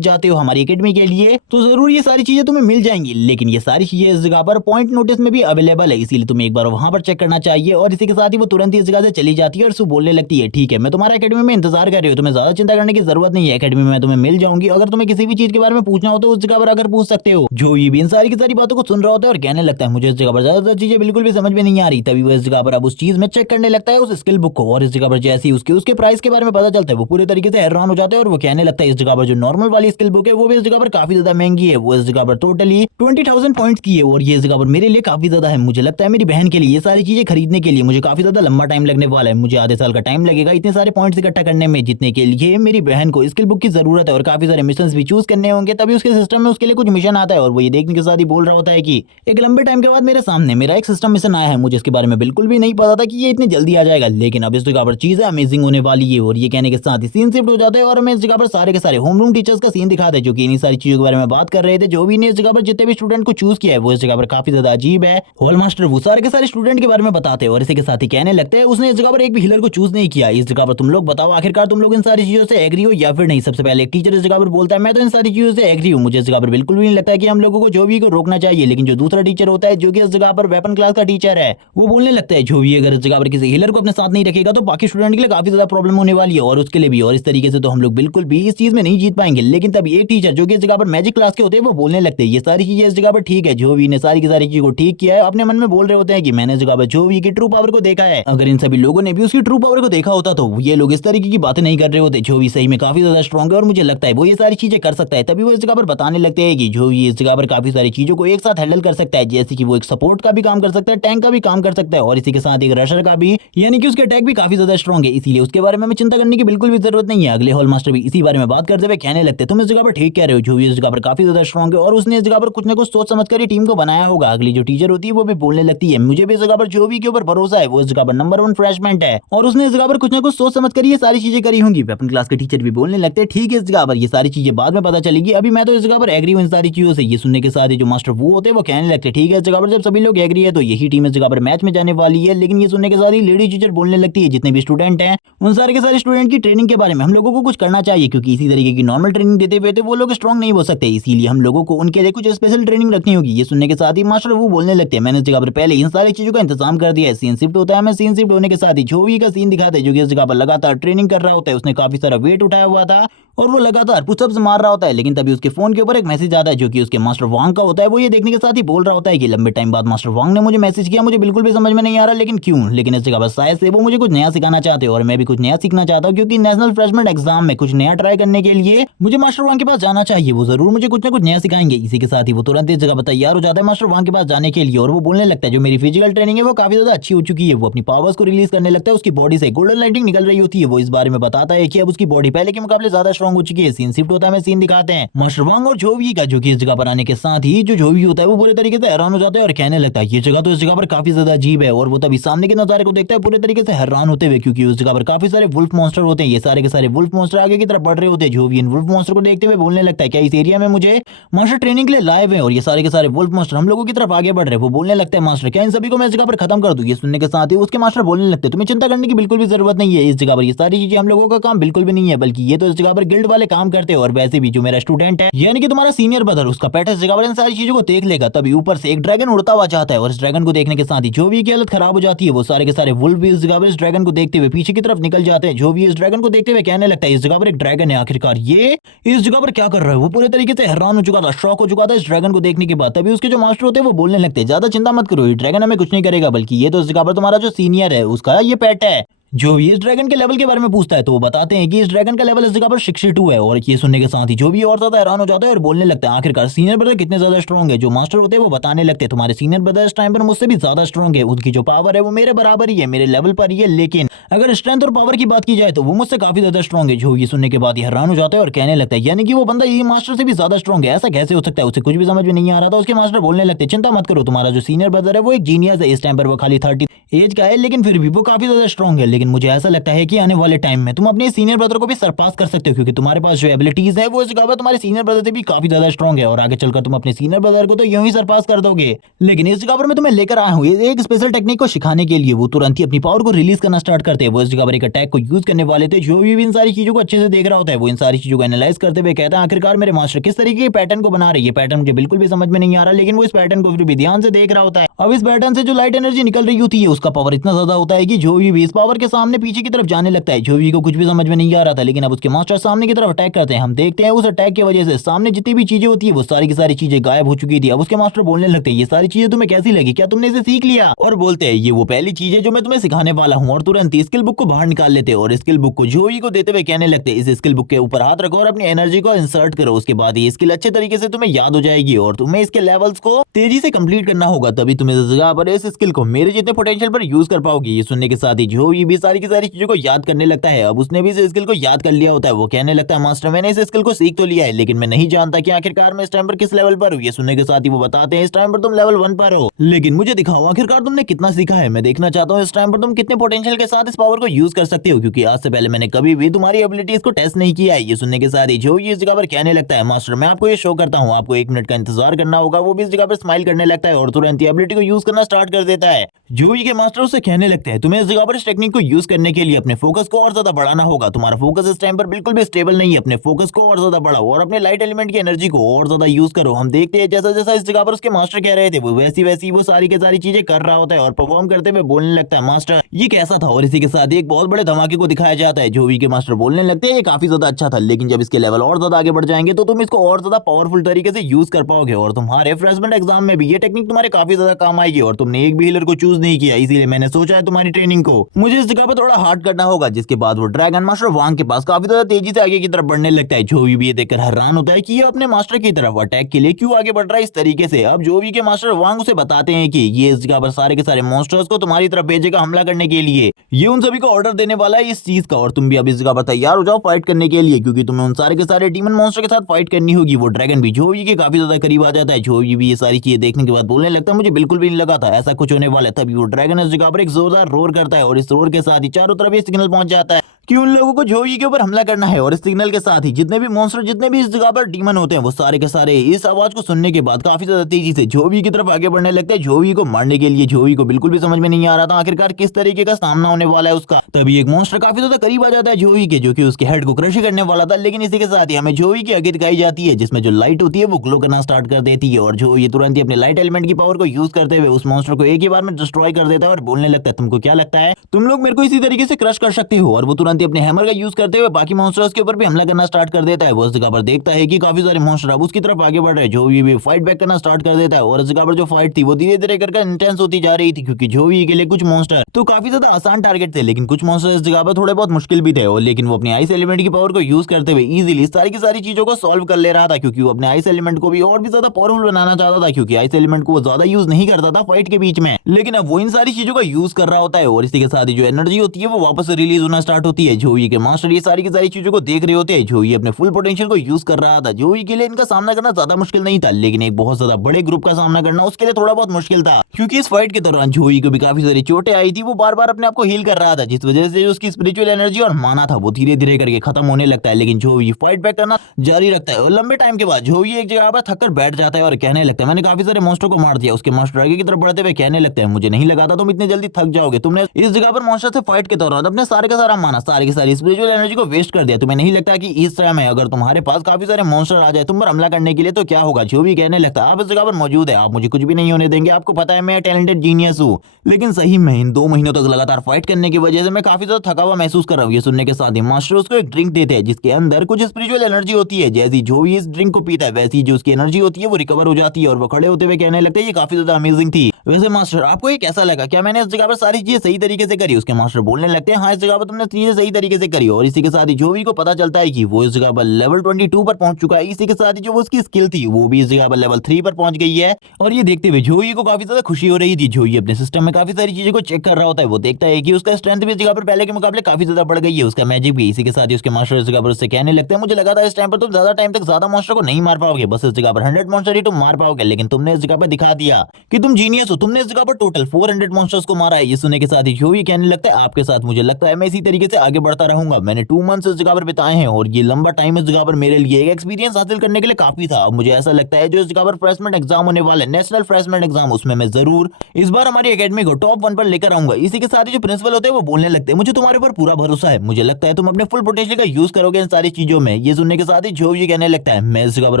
जाते हो हमारी एकेडमी के लिए तो जरूर ये सारी चीजें तुम्हें मिल जाएंगी, लेकिन ये सारी चीजें इस जगह पर पॉइंट नोटिस में भी अवेलेबल है, इसीलिए तुम्हें एक बार वहां पर चेक करना चाहिए। और इसी के साथ ही वो तुरंत ही इस जगह से चली जाती है और सु बोलने लगती है ठीक है, मैं तुम्हारा एकेडमी में इंतजार कर रही हूँ, तुम्हें ज्यादा चिंता करने की जरूरत नहीं है, एकेडमी में तुम्हें मिल जाऊंगी। अगर तुम्हें किसी भी चीज के बारे में पूछना हो तो उस जगह पर अगर पूछ सकते हो। जो ये भी इन सारी की सारी बातों को सुन रहा होता है और कहने लगता है मुझे इस जगह पर ज्यादातर चीजें बिल्कुल भी समझ में नहीं आ रही। तभी वो इस जगह पर अब उस चीज में चेक करने लगता है उस स्किल बुक को, और इस जगह पर जैसे ही उसके प्राइस के बारे में पता चलता है वो पूरे तरीके से हैरान हो जाता है और वो कहने लगता है इस जगह पर जो नॉर्मल वाली स्किल बुक है वो भी इस जगह पर काफी ज्यादा महंगी है, वो इस जगह पर टोटली 20,000 पॉइंट्स की है और ये इस जगह पर मेरे लिए काफी ज्यादा है। मुझे लगता है मेरी बहन के लिए ये सारी चीजें खरीदने के लिए मुझे काफी ज्यादा लंबा टाइम लगने वाला है, मुझे आधे साल का टाइम लगेगा इतने सारे पॉइंट्स इकट्ठा करने में जितने के लिए मेरी बहन को स्किल बुक की जरूरत है और काफी सारे मिशन भी चूज करने होंगे। तभी उसके सिस्टम में उसके लिए कुछ मिशन आता है और वो ये देखने के साथ ही बोल रहा होता है कि एक लंबे टाइम के बाद मेरे सामने मेरा एक सिस्टम मिशन आया है, मुझे इसके बारे में बिल्कुल भी नहीं पता था कि ये इतनी जल्दी आ जाएगा, लेकिन अब इस जगह पर चीजें अमेजिंग होने वाली है। और ये कहने के साथ ही सीन शिफ्ट हो जाता है और हमें इस जगह पर सारे के सारे होम रूम टीचर्स का सीन दिखाते हैं जो कि इन्हीं सारी चीजों के बारे में बात कर रहे थे। जो भी ने इस जगह पर जितने भी स्टूडेंट को चूज किया है वो इस जगह पर काफी ज्यादा अजीब है। हॉल मास्टर वो सारे के सारे स्टूडेंट के बारे में बताते हैं और इसी के साथ ही कहने लगते हैं उसने इस जगह पर एक भी हीलर को चूज नहीं किया। इस जगह पर तुम लोग बताओ आखिरकार तुम लोग इन सारी चीजों से एग्री हो या फिर नहीं। सबसे पहले एक टीचर इस जगह पर बोलता है मैं तो इन सारी चीजों से एग्री हूँ, मुझे इस जगह पर बिल्कुल भी नहीं लगता है कि हम लोगों को जो भी को रोकना चाहिए। लेकिन जो दूसरा टीचर होता है जो कि इस जगह पर वेपन क्लास का टीचर है वो बोलने लगता है जो भी अगर इस जगह पर किसी हीलर को अपने साथ नहीं रखेगा तो बाकी स्टूडेंट के लिए काफी ज्यादा प्रॉब्लम होने वाली है और उसके लिए भी, और इस तरीके से तो हम लोग बिल्कुल भी इस चीज में नहीं जीत पाएंगे। लेकिन तभी एक टीचर जो कि इस जगह पर मैजिक क्लास के होते हैं वो बोलने लगते हैं ये सारी चीजें इस जगह पर ठीक है, जो भी ने सारी की सारी चीजों को ठीक किया है। अपने मन में बोल रहे होते हैं कि मैंने इस जगह पर जो भी की ट्रू पावर को देखा है, अगर इन सभी लोगों ने भी उसकी ट्रू पावर को देखा होता तो ये लोग इस तरीके की बातें नहीं कर रहे होते। जो भी सही में काफी ज्यादा स्ट्रॉन्ग है और मुझे लगता है वो ये सारी चीजें कर सकता है। तभी वो इस जगह पर बताने लगते हैं कि जो ये इस जगह पर काफी सारी चीजों को एक साथ हैंडल कर सकता है, जैसे कि वो एक सपोर्ट का भी काम कर सकता है, टैंक का भी काम कर सकता है और इसी के साथ एक रशर का भी, यानी कि उसके अटैक भी काफी ज्यादा स्ट्रॉन्ग है, इसीलिए उसके बारे में हमें चिंता करने की बिल्कुल भी जरूरत नहीं है। अगले हॉल मास्टर भी इसी बारे में बात करते हुए कहने लगते तुम इस जगह पर ठीक कह रहे हो, जो भी इस जगह पर काफी ज्यादा स्ट्रॉन्ग है और उसने इस जगह पर कुछ ना कुछ सोच समझ कर टीम को बनाया होगा। अगली जो टीचर होती है वो भी बोलने लगती है मुझे भी इस जगह पर जो भी के ऊपर भरोसा है, वो इस जगह पर नंबर 1 फ्रेशमेंट है और उसने इस जगह पर कुछ ना कुछ सोच समझ कर ये सारी चीजें करी होंगी। वेपन क्लास के टीचर भी बोलने लगते हैं ठीक है इस जगह पर ये सारी चीजें बाद में पता चलेगी, अभी मैं तो इस जगह पर एग्री हूं इन सारी चीजों से। ये सुनने के साथ ही जो मास्टर वो होते हैं वो कहने लगते हैं ठीक है इस जगह पर जब सभी लोग एग्री है तो यही टीम इस जगह पर मैच में जाने वाली है। लेकिन ये सुनने के साथ ही लेडी टीचर बोलने लगती है जितने भी स्टूडेंट हैं उन सारे के सारे स्टूडेंट की ट्रेनिंग के बारे में हम लोगों को कुछ करना चाहिए, क्योंकि इसी तरीके की नॉर्मल ट्रेनिंग देते हुए थे वो लोग स्ट्रॉन्ग नहीं हो सकते, इसीलिए हम लोगों को उनके लिए कुछ स्पेशल ट्रेनिंग रखनी होगी। ये सुनने के साथ ही मास्टर वो बोलने लगते हैं मैंने इस जगह पर पहले इन सारी चीजों का इंतजाम कर दिया है। सीन शिफ्ट होता है, हमें सीन शिफ्ट होने के साथ ही जोवी का सीन दिखाते हैं जो कि इस जगह पर लगातार ट्रेनिंग कर रहा होता है। उसने काफी सारा वेट उठाया हुआ था और वो लगातार पुशअप्स मार रहा होता है, लेकिन तभी उसके फोन के ऊपर एक मैसेज आता है जो कि उसके मास्टर वांग का होता है। वो ये देखने के साथ ही बोल रहा होता है कि लंबे टाइम बाद मास्टर वांग ने मुझे मैसेज किया, मुझे बिल्कुल भी समझ में नहीं आ रहा लेकिन क्यों, लेकिन इस जगह पर शायद से वो मुझे कुछ नया सिखाना चाहते हैं और मैं भी कुछ नया सीखना चाहता हूँ, क्योंकि नेशनल फ्रेशमेंट एग्जाम में कुछ नया ट्राई करने के लिए मुझे मास्टर वांग के पास जाना चाहिए, वो जरूर मुझे कुछ ना कुछ नया सिखाएंगे। इसी के साथ ही वो तुरंत इस जगह पर तैयार हो जाता है मास्टर वांग के पास जाने के लिए और वो बोलने लगता है जो मेरी फिजिकल ट्रेनिंग है वो काफी ज्यादा अच्छी हो चुकी है। वो अपनी पावर्स को रिलीज करने लगता है, उसकी बॉडी से गोल्डन लाइटिंग निकल रही होती है। वो इस बारे में बताता है कि अब उसकी बॉडी पहले के मुकाबले ज्यादा स्ट्रॉन्ग हो चुकी है। सीन शिफ्ट होता है, हमें सीन दिखाते हैं मास्टर वांग और जोवी का, जो कि इस जगह पर आने के साथ ही जो जोवी होता है वो पूरे तरीके से हैरान हो जाता है और कहने लगता है ये जगह तो इस जगह पर काफी ज्यादा अजीब है। और वो तभी सामने के नजारे को देखता है पूरे तरीके से हैरान होते हुए, क्योंकि उस जगह पर काफी सारे वुल्फ मॉन्स्टर होते हैं। ये सारे के सारे वुल्फ मॉन्स्टर आगे की तरफ बढ़ रहे होते हैं। जोवी इन वुल्फ मॉन्स्टर को देखते हुए बोलने लगता है क्या इस एरिया में मुझे मास्टर ट्रेनिंग के लिए लाए हुए और ये सारे के सारे वुल्फ मॉन्स्टर हम लोगों की तरफ आगे बढ़ रहे हैं। वो बोलने लगता है मास्टर क्या इन सभी को मैं इस जगह पर खत्म कर दूं। ये सुनने के साथ ही उसके मास्टर बोलने लगते हैं तुम्हें चिंता करने की बिल्कुल भी जरूरत नहीं है, इस जगह पर ये सारी चीजें हम लोगों का काम बिल्कुल भी नहीं है, बल्कि ये तो इस जगह पर गिल्ड वाले काम करते हैं। और वैसे भी जो मेरा स्टूडेंट है यानी कि तुम्हारा सीनियर ब्रदर, उसका पेट इस जगह पर इन सारी चीजों को देख लेगा। तभी ऊपर से एक ड्रैगन उड़ता हुआ जाता है और इस ड्रैगन को देखने के साथ ही जो भी की हालत खराब हो जाती है। वो सारे के सारे वुल्फ भी इस जगह पर इस ड्रैगन को देखते हुए पीछे की तरफ निकल जाते हैं। जो भी इस ड्रैगन को देखते हुए कहने लगता है इस जगह पर एक ड्रैगन है, आखिरकार ये इस जगह पर क्या कर रहा है। वो पूरे तरीके से हैरान हो चुका था, शॉक हो चुका था इस ड्रैगन को देखने के बाद। तभी उसके जो मास्टर होते हैं वो बोलने लगते हैं ज्यादा चिंता मत करो, ये ड्रैगन हमें कुछ नहीं करेगा, बल्कि ये तो इस जगह पर तुम्हारा जो सीनियर है उसका ये पेट है। जो भी इस ड्रैगन के लेवल के बारे में पूछता है तो वो बताते हैं कि इस ड्रैगन का लेवल इस जगह पर 62 है। और ये सुनने के साथ ही जो भी और ज्यादा हैरान हो जाता है और बोलने लगता है आखिरकार सीनियर ब्रदर कितने ज्यादा स्ट्रॉन्ग है। जो मास्टर होते हैं वो बताने लगते हैं तुम्हारे सीनियर ब्रदर इस टाइम पर मुझसे भी ज्यादा स्ट्रॉन्ग है, उनकी जो पावर है वो मेरे बराबर ही है, मेरे लेवल पर ही है, लेकिन अगर स्ट्रेंथ और पावर की बात की जाए तो वो मुझसे काफी ज्यादा स्ट्रॉन्ग है। जो ये सुनने के बाद ही हैरान हो जाता है और कहने लगता है यानी कि वो बंदा ये मास्टर से भी ज्यादा स्ट्रॉन्ग है, ऐसा कैसे हो सकता है। उसे कुछ भी समझ में नहीं आ रहा था। उसके मास्टर बोलने लगते चिंता मत करो, तुम्हारा जो सीनियर ब्रदर है वो एक जीनियस है, इस टाइम पर वो खाली 30 एज का है लेकिन फिर भी वो काफी ज्यादा स्ट्रॉन्ग है। लेकिन मुझे ऐसा लगता है कि आने वाले टाइम में तुम अपने सीनियर ब्रदर को भी सरपास कर सकते हो, क्योंकि तुम्हारे पास जो एबिलिटीज है वो इस जगह पर तुम्हारे सीनियर ब्रदर से भी काफी ज्यादा स्ट्रॉन्ग है और आगे चलकर तुम अपने सीनियर ब्रदर को तो यूं ही सरपास कर दोगे। लेकिन इस जगह पर मैं तुम्हें लेकर आया हूँ एक स्पेशल टेक्निक को सिखाने के लिए। वो तुरंत ही अपनी पावर को रिलीज करना स्टार्ट करते हैं। वो इस जगह पर एक अटैक को यूज करने वाले थे। जो भी इन सारी चीजों को अच्छे से देख रहा होता है वो इन सारी चीजों को एनालाइज करते हुए कहता है आखिरकार मेरे मास्टर किस तरीके के पैटर्न को बना रही है। पैटर्न मुझे बिल्कुल भी समझ में नहीं आ रहा, लेकिन वो इस पैटर्न को फिर भी ध्यान से देख रहा होता है। अब इस पैटर्न से जो लाइट एनर्जी निकल रही होती है उसका पावर इतना ज्यादा होता है कि जो भी इस पावर के सामने पीछे की तरफ जाने लगता है। जो भी को कुछ भी समझ में नहीं आ रहा था, लेकिन अब उसके मास्टर सामने की तरफ अटैक करते हैं। हम देखते हैं उस अटैक की वजह से सामने जितनी भी चीजें होती है वो सारी की सारी चीजें गायब हो चुकी थी। अब उसके मास्टर बोलने लगते हैं ये सारी चीजें तुम्हें कैसी लगी, क्या तुमने इसे सीख लिया। और बोलते हैं ये वो पहली चीज है जो मैं तुम्हें सिखाने वाला हूँ। और तुरंत ही स्किल बुक को बाहर निकाल लेते हैं और स्किल बुक को जोई को देते हुए कहने लगते हैं इस स्किल बुक के ऊपर हाथ रखो और अपनी एनर्जी को इंसर्ट करो। उसके बाद ये स्किल अच्छे तरीके से तुम्हें याद हो जाएगी और तुम्हें इसके लेवल्स को तेजी से कंप्लीट करना होगा, तभी तुम इस जगह पर इस स्किल को मेरे जितने पोटेंशियल पर यूज कर पाओगी। ये सुनने के साथ ही जो भी सारी की सारी चीजों को याद करने लगता है। अब उसने भी इस स्किल को याद कर लिया होता है। वो कहने लगता है मास्टर मैंने इस स्किल को सीख तो लिया है, लेकिन मैं नहीं जानता कि आखिरकार मैं इस टाइम पर किस लेवल पर हूँ। ये सुनने के साथ ही वो बताते हैं इस टाइम पर तुम लेवल 1 पर हो, लेकिन मुझे दिखाओ आखिरकार तुमने कितना सीखा है। मैं देखना चाहता हूँ इस टाइम पर तुम कितने पोटेंशियल के साथ इस पावर को यूज कर सकते हो, क्योंकि आज से पहले मैंने कभी भी तुम्हारी एबिलिटीज को टेस्ट नहीं किया है। ये सुनने के साथ ही जो इस जगह पर कहने लगता है मास्टर मैं आपको ये शो करता हूँ, आपको 1 मिनट का इंतजार करना होगा। वो भी इस जगह पर स्माइल करने लगता है और तुरंत ही एबिलिटी को यूज करना स्टार्ट कर देता है। जूही के मास्टर उससे कहने लगते हैं तुम्हें इस जगह पर इस टेक्निक को यूज करने के लिए अपने फोकस को और ज्यादा बढ़ाना होगा। तुम्हारा फोकस इस टाइम पर बिल्कुल भी स्टेबल नहीं है, अपने फोकस को और ज्यादा बढ़ाओ और अपने लाइट एलिमेंट की एनर्जी को और ज्यादा यूज करो। हम देखते हैं जैसा जैसा इस जगह पर उसके मास्टर कह रहे थे वो वैसी वैसी वो सारी की सारी चीजें कर रहा होता है और परफॉर्म करते हुए बोलने लगता है मास्टर ये कैसा था। और इसी के साथ एक बहुत बड़े धमाके को दिखाया जाता है। जूही के मास्टर बोलने लगते हैं ये काफी ज्यादा अच्छा था, लेकिन जब इसके लेवल और ज्यादा आगे बढ़ जाएंगे तो तुम इसको और ज्यादा पावरफुल तरीके से यूज कर पाओगे और तुम्हारे फ्रेशमेंट एग्जाम में भी ये टेक्निक तुम्हारे काफी ज्यादा काम आएगी। और तुमने एक भी हीलर को चूज नहीं किया, इसीलिए मैंने सोचा है तुम्हारी ट्रेनिंग को मुझे इस जगह पर थोड़ा हार्ड करना होगा। जिसके बाद वो ड्रैगन मास्टर वांग के पास काफी ज्यादा तेजी से आगे की तरफ बढ़ने लगता है। जोवी भी ये देखकर हैरान होता है कि ये अपने मास्टर की तरफ अटैक के लिए क्यों आगे बढ़ रहा है इस तरीके से। अब जोवी के मास्टर वांग उसे बताते हैं कि ये इस जगह पर सारे के सारे मॉन्स्टर्स को तुम्हारी तरफ भेजेगा हमला करने के लिए। ये उन सभी को ऑर्डर देने वाला है इस चीज का और तुम भी अब इस जगह पर तैयार हो जाओ फाइट करने के लिए, क्योंकि तुम्हें उन सारे के सारे डीमन मॉन्स्टर के साथ फाइट करनी होगी। वो ड्रैगन भी जोवी के काफी ज्यादा करीब आ जाता है। जोवी भी ये सारी चीजें देखने के बाद बोलने लगता है मुझे बिल्कुल भी नहीं लगा था ऐसा कुछ होने वाला है। तभी वो ड्रैगन इस जगह पर एक जोरदार रोर करता है और इस रोर के साथ ही चारों तरफ ये सिग्नल पहुंच जाता है कि उन लोगों को जोई के ऊपर हमला करना है। और इस सिग्नल के साथ ही जितने भी मॉन्स्टर जितने भी इस जगह पर डीमन होते हैं वो सारे के सारे इस आवाज को सुनने के बाद काफी ज्यादा तेजी से जोई की तरफ आगे बढ़ने लगते हैं जोई को मारने के लिए। जोई को बिल्कुल भी समझ में नहीं आ रहा था आखिरकार किस तरीके का सामना होने वाला है उसका। तभी एक मॉन्स्टर काफी ज्यादा करीब आ जाता है जोई के, जो कि उसके हेड को क्रश करने वाला था। लेकिन इसी के साथ ही हमें जोई की आगे दिखाई जाती है जिसमें जो लाइट होती है वो ग्लो करना स्टार्ट कर देती है और जोई तुरंत ही अपने लाइट एलिमेंट की पावर को यूज करते हुए उस मॉन्स्टर को एक ही बार में डिस्ट्रॉय कर देता है और बोलने लगता है तुमको क्या लगता है तुम लोग मेरे को इसी तरीके से क्रश कर सकते हो। और वो तुरंत ही अपने हैमर का यूज करते हुए बाकी मॉन्स्टर्स के ऊपर भी हमला करना स्टार्ट कर देता है। वो उस जगह पर देखता है कि काफी सारे मॉन्स्टर अब उसकी तरफ आगे बढ़ रहे हैं। जोवी भी फाइट बैक करना स्टार्ट कर देता है और इस जगह पर जो फाइट थी वो धीरे धीरे करके इंटेंस होती जा रही थी, क्योंकि जोवी के लिए कुछ मॉन्स्टर तो काफी ज्यादा आसान टारगेट थे, लेकिन कुछ मॉन्स्टर इस जगह पर थोड़े बहुत मुश्किल भी थे। और लेकिन वो अपने आइस एलिमेंट की पावर को यूज करते हुए इजीली सारी की सारी चीजों को सॉल्व कर ले रहा था, क्योंकि वो अपने आइस एलिमेंट को भी और भी ज्यादा पावरफुल बनाना चाहता था, क्योंकि आइस एलिमेंट को वो ज्यादा यूज नहीं करता था फाइट के बीच में। लेकिन अब वो इन सारी चीजों का यूज कर रहा होता है और इसी के साथ ही जो एनर्जी होती है वो वापस से रिलीज होना स्टार्ट होती है। जोई के मास्टर ये सारी की सारी चीजों को देख रहे होते हैं। जोई अपने फुल पोटेंशियल को यूज कर रहा था। जोई के लिए इनका सामना करना ज्यादा मुश्किल नहीं था, लेकिन एक बहुत ज्यादा बड़े ग्रुप का सामना करना उसके लिए थोड़ा बहुत मुश्किल था, क्योंकि इस फाइट के दौरान जोई को भी काफी सारी चोटें आई थी। वो बार बार अपने आप को हील कर रहा था, जिस वजह से उसकी स्पिरिचुअल एनर्जी और माना था वो धीरे धीरे करके खत्म होने लगता है। लेकिन जोई फाइट बैक करना जारी रखता है और लंबे टाइम के बाद जोई एक जगह पर थककर बैठ जाता है और कहने लगता है मैंने काफी सारे मॉन्स्टर को मार दिया। उसके मास्टर आगे की तरफ बढ़ते हुए कहने लगता है मुझे नहीं लगा था तुम इतने जल्दी थक जाओगे। तुमने इस जगह पर मॉन्स्टर से फाइट के दौरान अपने सारे का सारा माना सारी की सारी स्पिरिचुअल एनर्जी को वेस्ट कर दिया। तुम्हें नहीं लगता कि इस समय में अगर तुम्हारे पास काफी सारे मॉन्स्टर आ जाए तुम पर हमला करने के लिए तो क्या होगा? जो भी कहने लगता है आप इस जगह पर मौजूद है, आप मुझे कुछ भी नहीं होने देंगे, आपको पता है मैं टैलेंटेड जीनियस हूँ। लेकिन सही में इन 2 महीनों तक लगातार फाइट करने की वजह से मैं काफी ज्यादा थका हुआ महसूस कर रहा हूँ। ये सुनने के साथ ही मास्टर उसको एक ड्रिंक देते हैं जिसके अंदर कुछ स्पिरिचुअल एनर्जी होती है। जैसी जो भी इस ड्रिंक को पीता है वैसी जो उसकी एनर्जी होती है वो रिकवर हो जाती है और वो खड़े होते हुए कहने लगते हैं ये काफी ज्यादा अमेजिंग थी। वैसे मास्टर आपको ये कैसा लगा? क्या मैंने इस जगह पर सारी चीजें सही तरीके से करी? उसके मास्टर बोलने लगते हैं हाँ इस जगह पर तुमने चीजें सही तरीके से करी। और इसी के साथ ही जोवी को पता चलता है कि वो इस जगह पर लेवल 22 पर पहुंच चुका है। इसी के साथ ही जो उसकी स्किल थी वो भी इस जगह पर लेवल 3 पर पहुंच गई है। और ये देखते हुए जोवी को काफी ज्यादा खुशी हो रही थी। जोवी अपने सिस्टम में काफी सारी चीजों को चेक कर रहा होता है। वो देखता है कि उसका स्ट्रेंथ भी इस जगह पर पहले के मुकाबले काफी ज्यादा बढ़ गई है, उसका मैजिक भी। इसी के साथ ही उसके मास्टर इस जगह पर उससे कहने लगते हैं मुझे लगा था इस टाइम पर तुम ज्यादा टाइम तक ज्यादा मॉन्स्टर को नहीं मार पाओगे, बस इस जगह पर 100 मॉन्स्टर ही तुम मार पाओगे, लेकिन तुमने इस जगह पर दिखा दिया कि तुम जीनियस हो। तुमने इस जगह पर टोटल 400 मॉन्स्टर्स को मारा है। ये सुनने के साथ ही जोवी कहने लगता है आपके साथ मुझे लगता है मैं इसी तरीके से आगे बढ़ता रहूंगा। मैंने 2 मंथ्स इस जगह पर बिताए हैं और ये लंबा टाइम इस जगह पर मेरे लिए एक एक्सपीरियंस हासिल करने के लिए काफी था। अब मुझे ऐसा लगता है जो इस जगह पर फ्रेशमेंट एग्जाम होने वाला है, नेशनल फ्रेशमेंट एग्जाम, उसमें मैं जरूर इस बार हमारी एकेडमी को टॉप 1 पर लेकर आऊंगा। इसी के साथ ही जो प्रिंसिपल होते हैं वो बोलने लगते हैं मुझे तुम्हारे ऊपर पूरा भरोसा है, मुझे लगता है तुम अपने फुल पोटेंशियल का यूज करोगे इन सारी चीजों में। ये सुनने के साथ ही जोवी कहने लगता है मैं इस जगह पर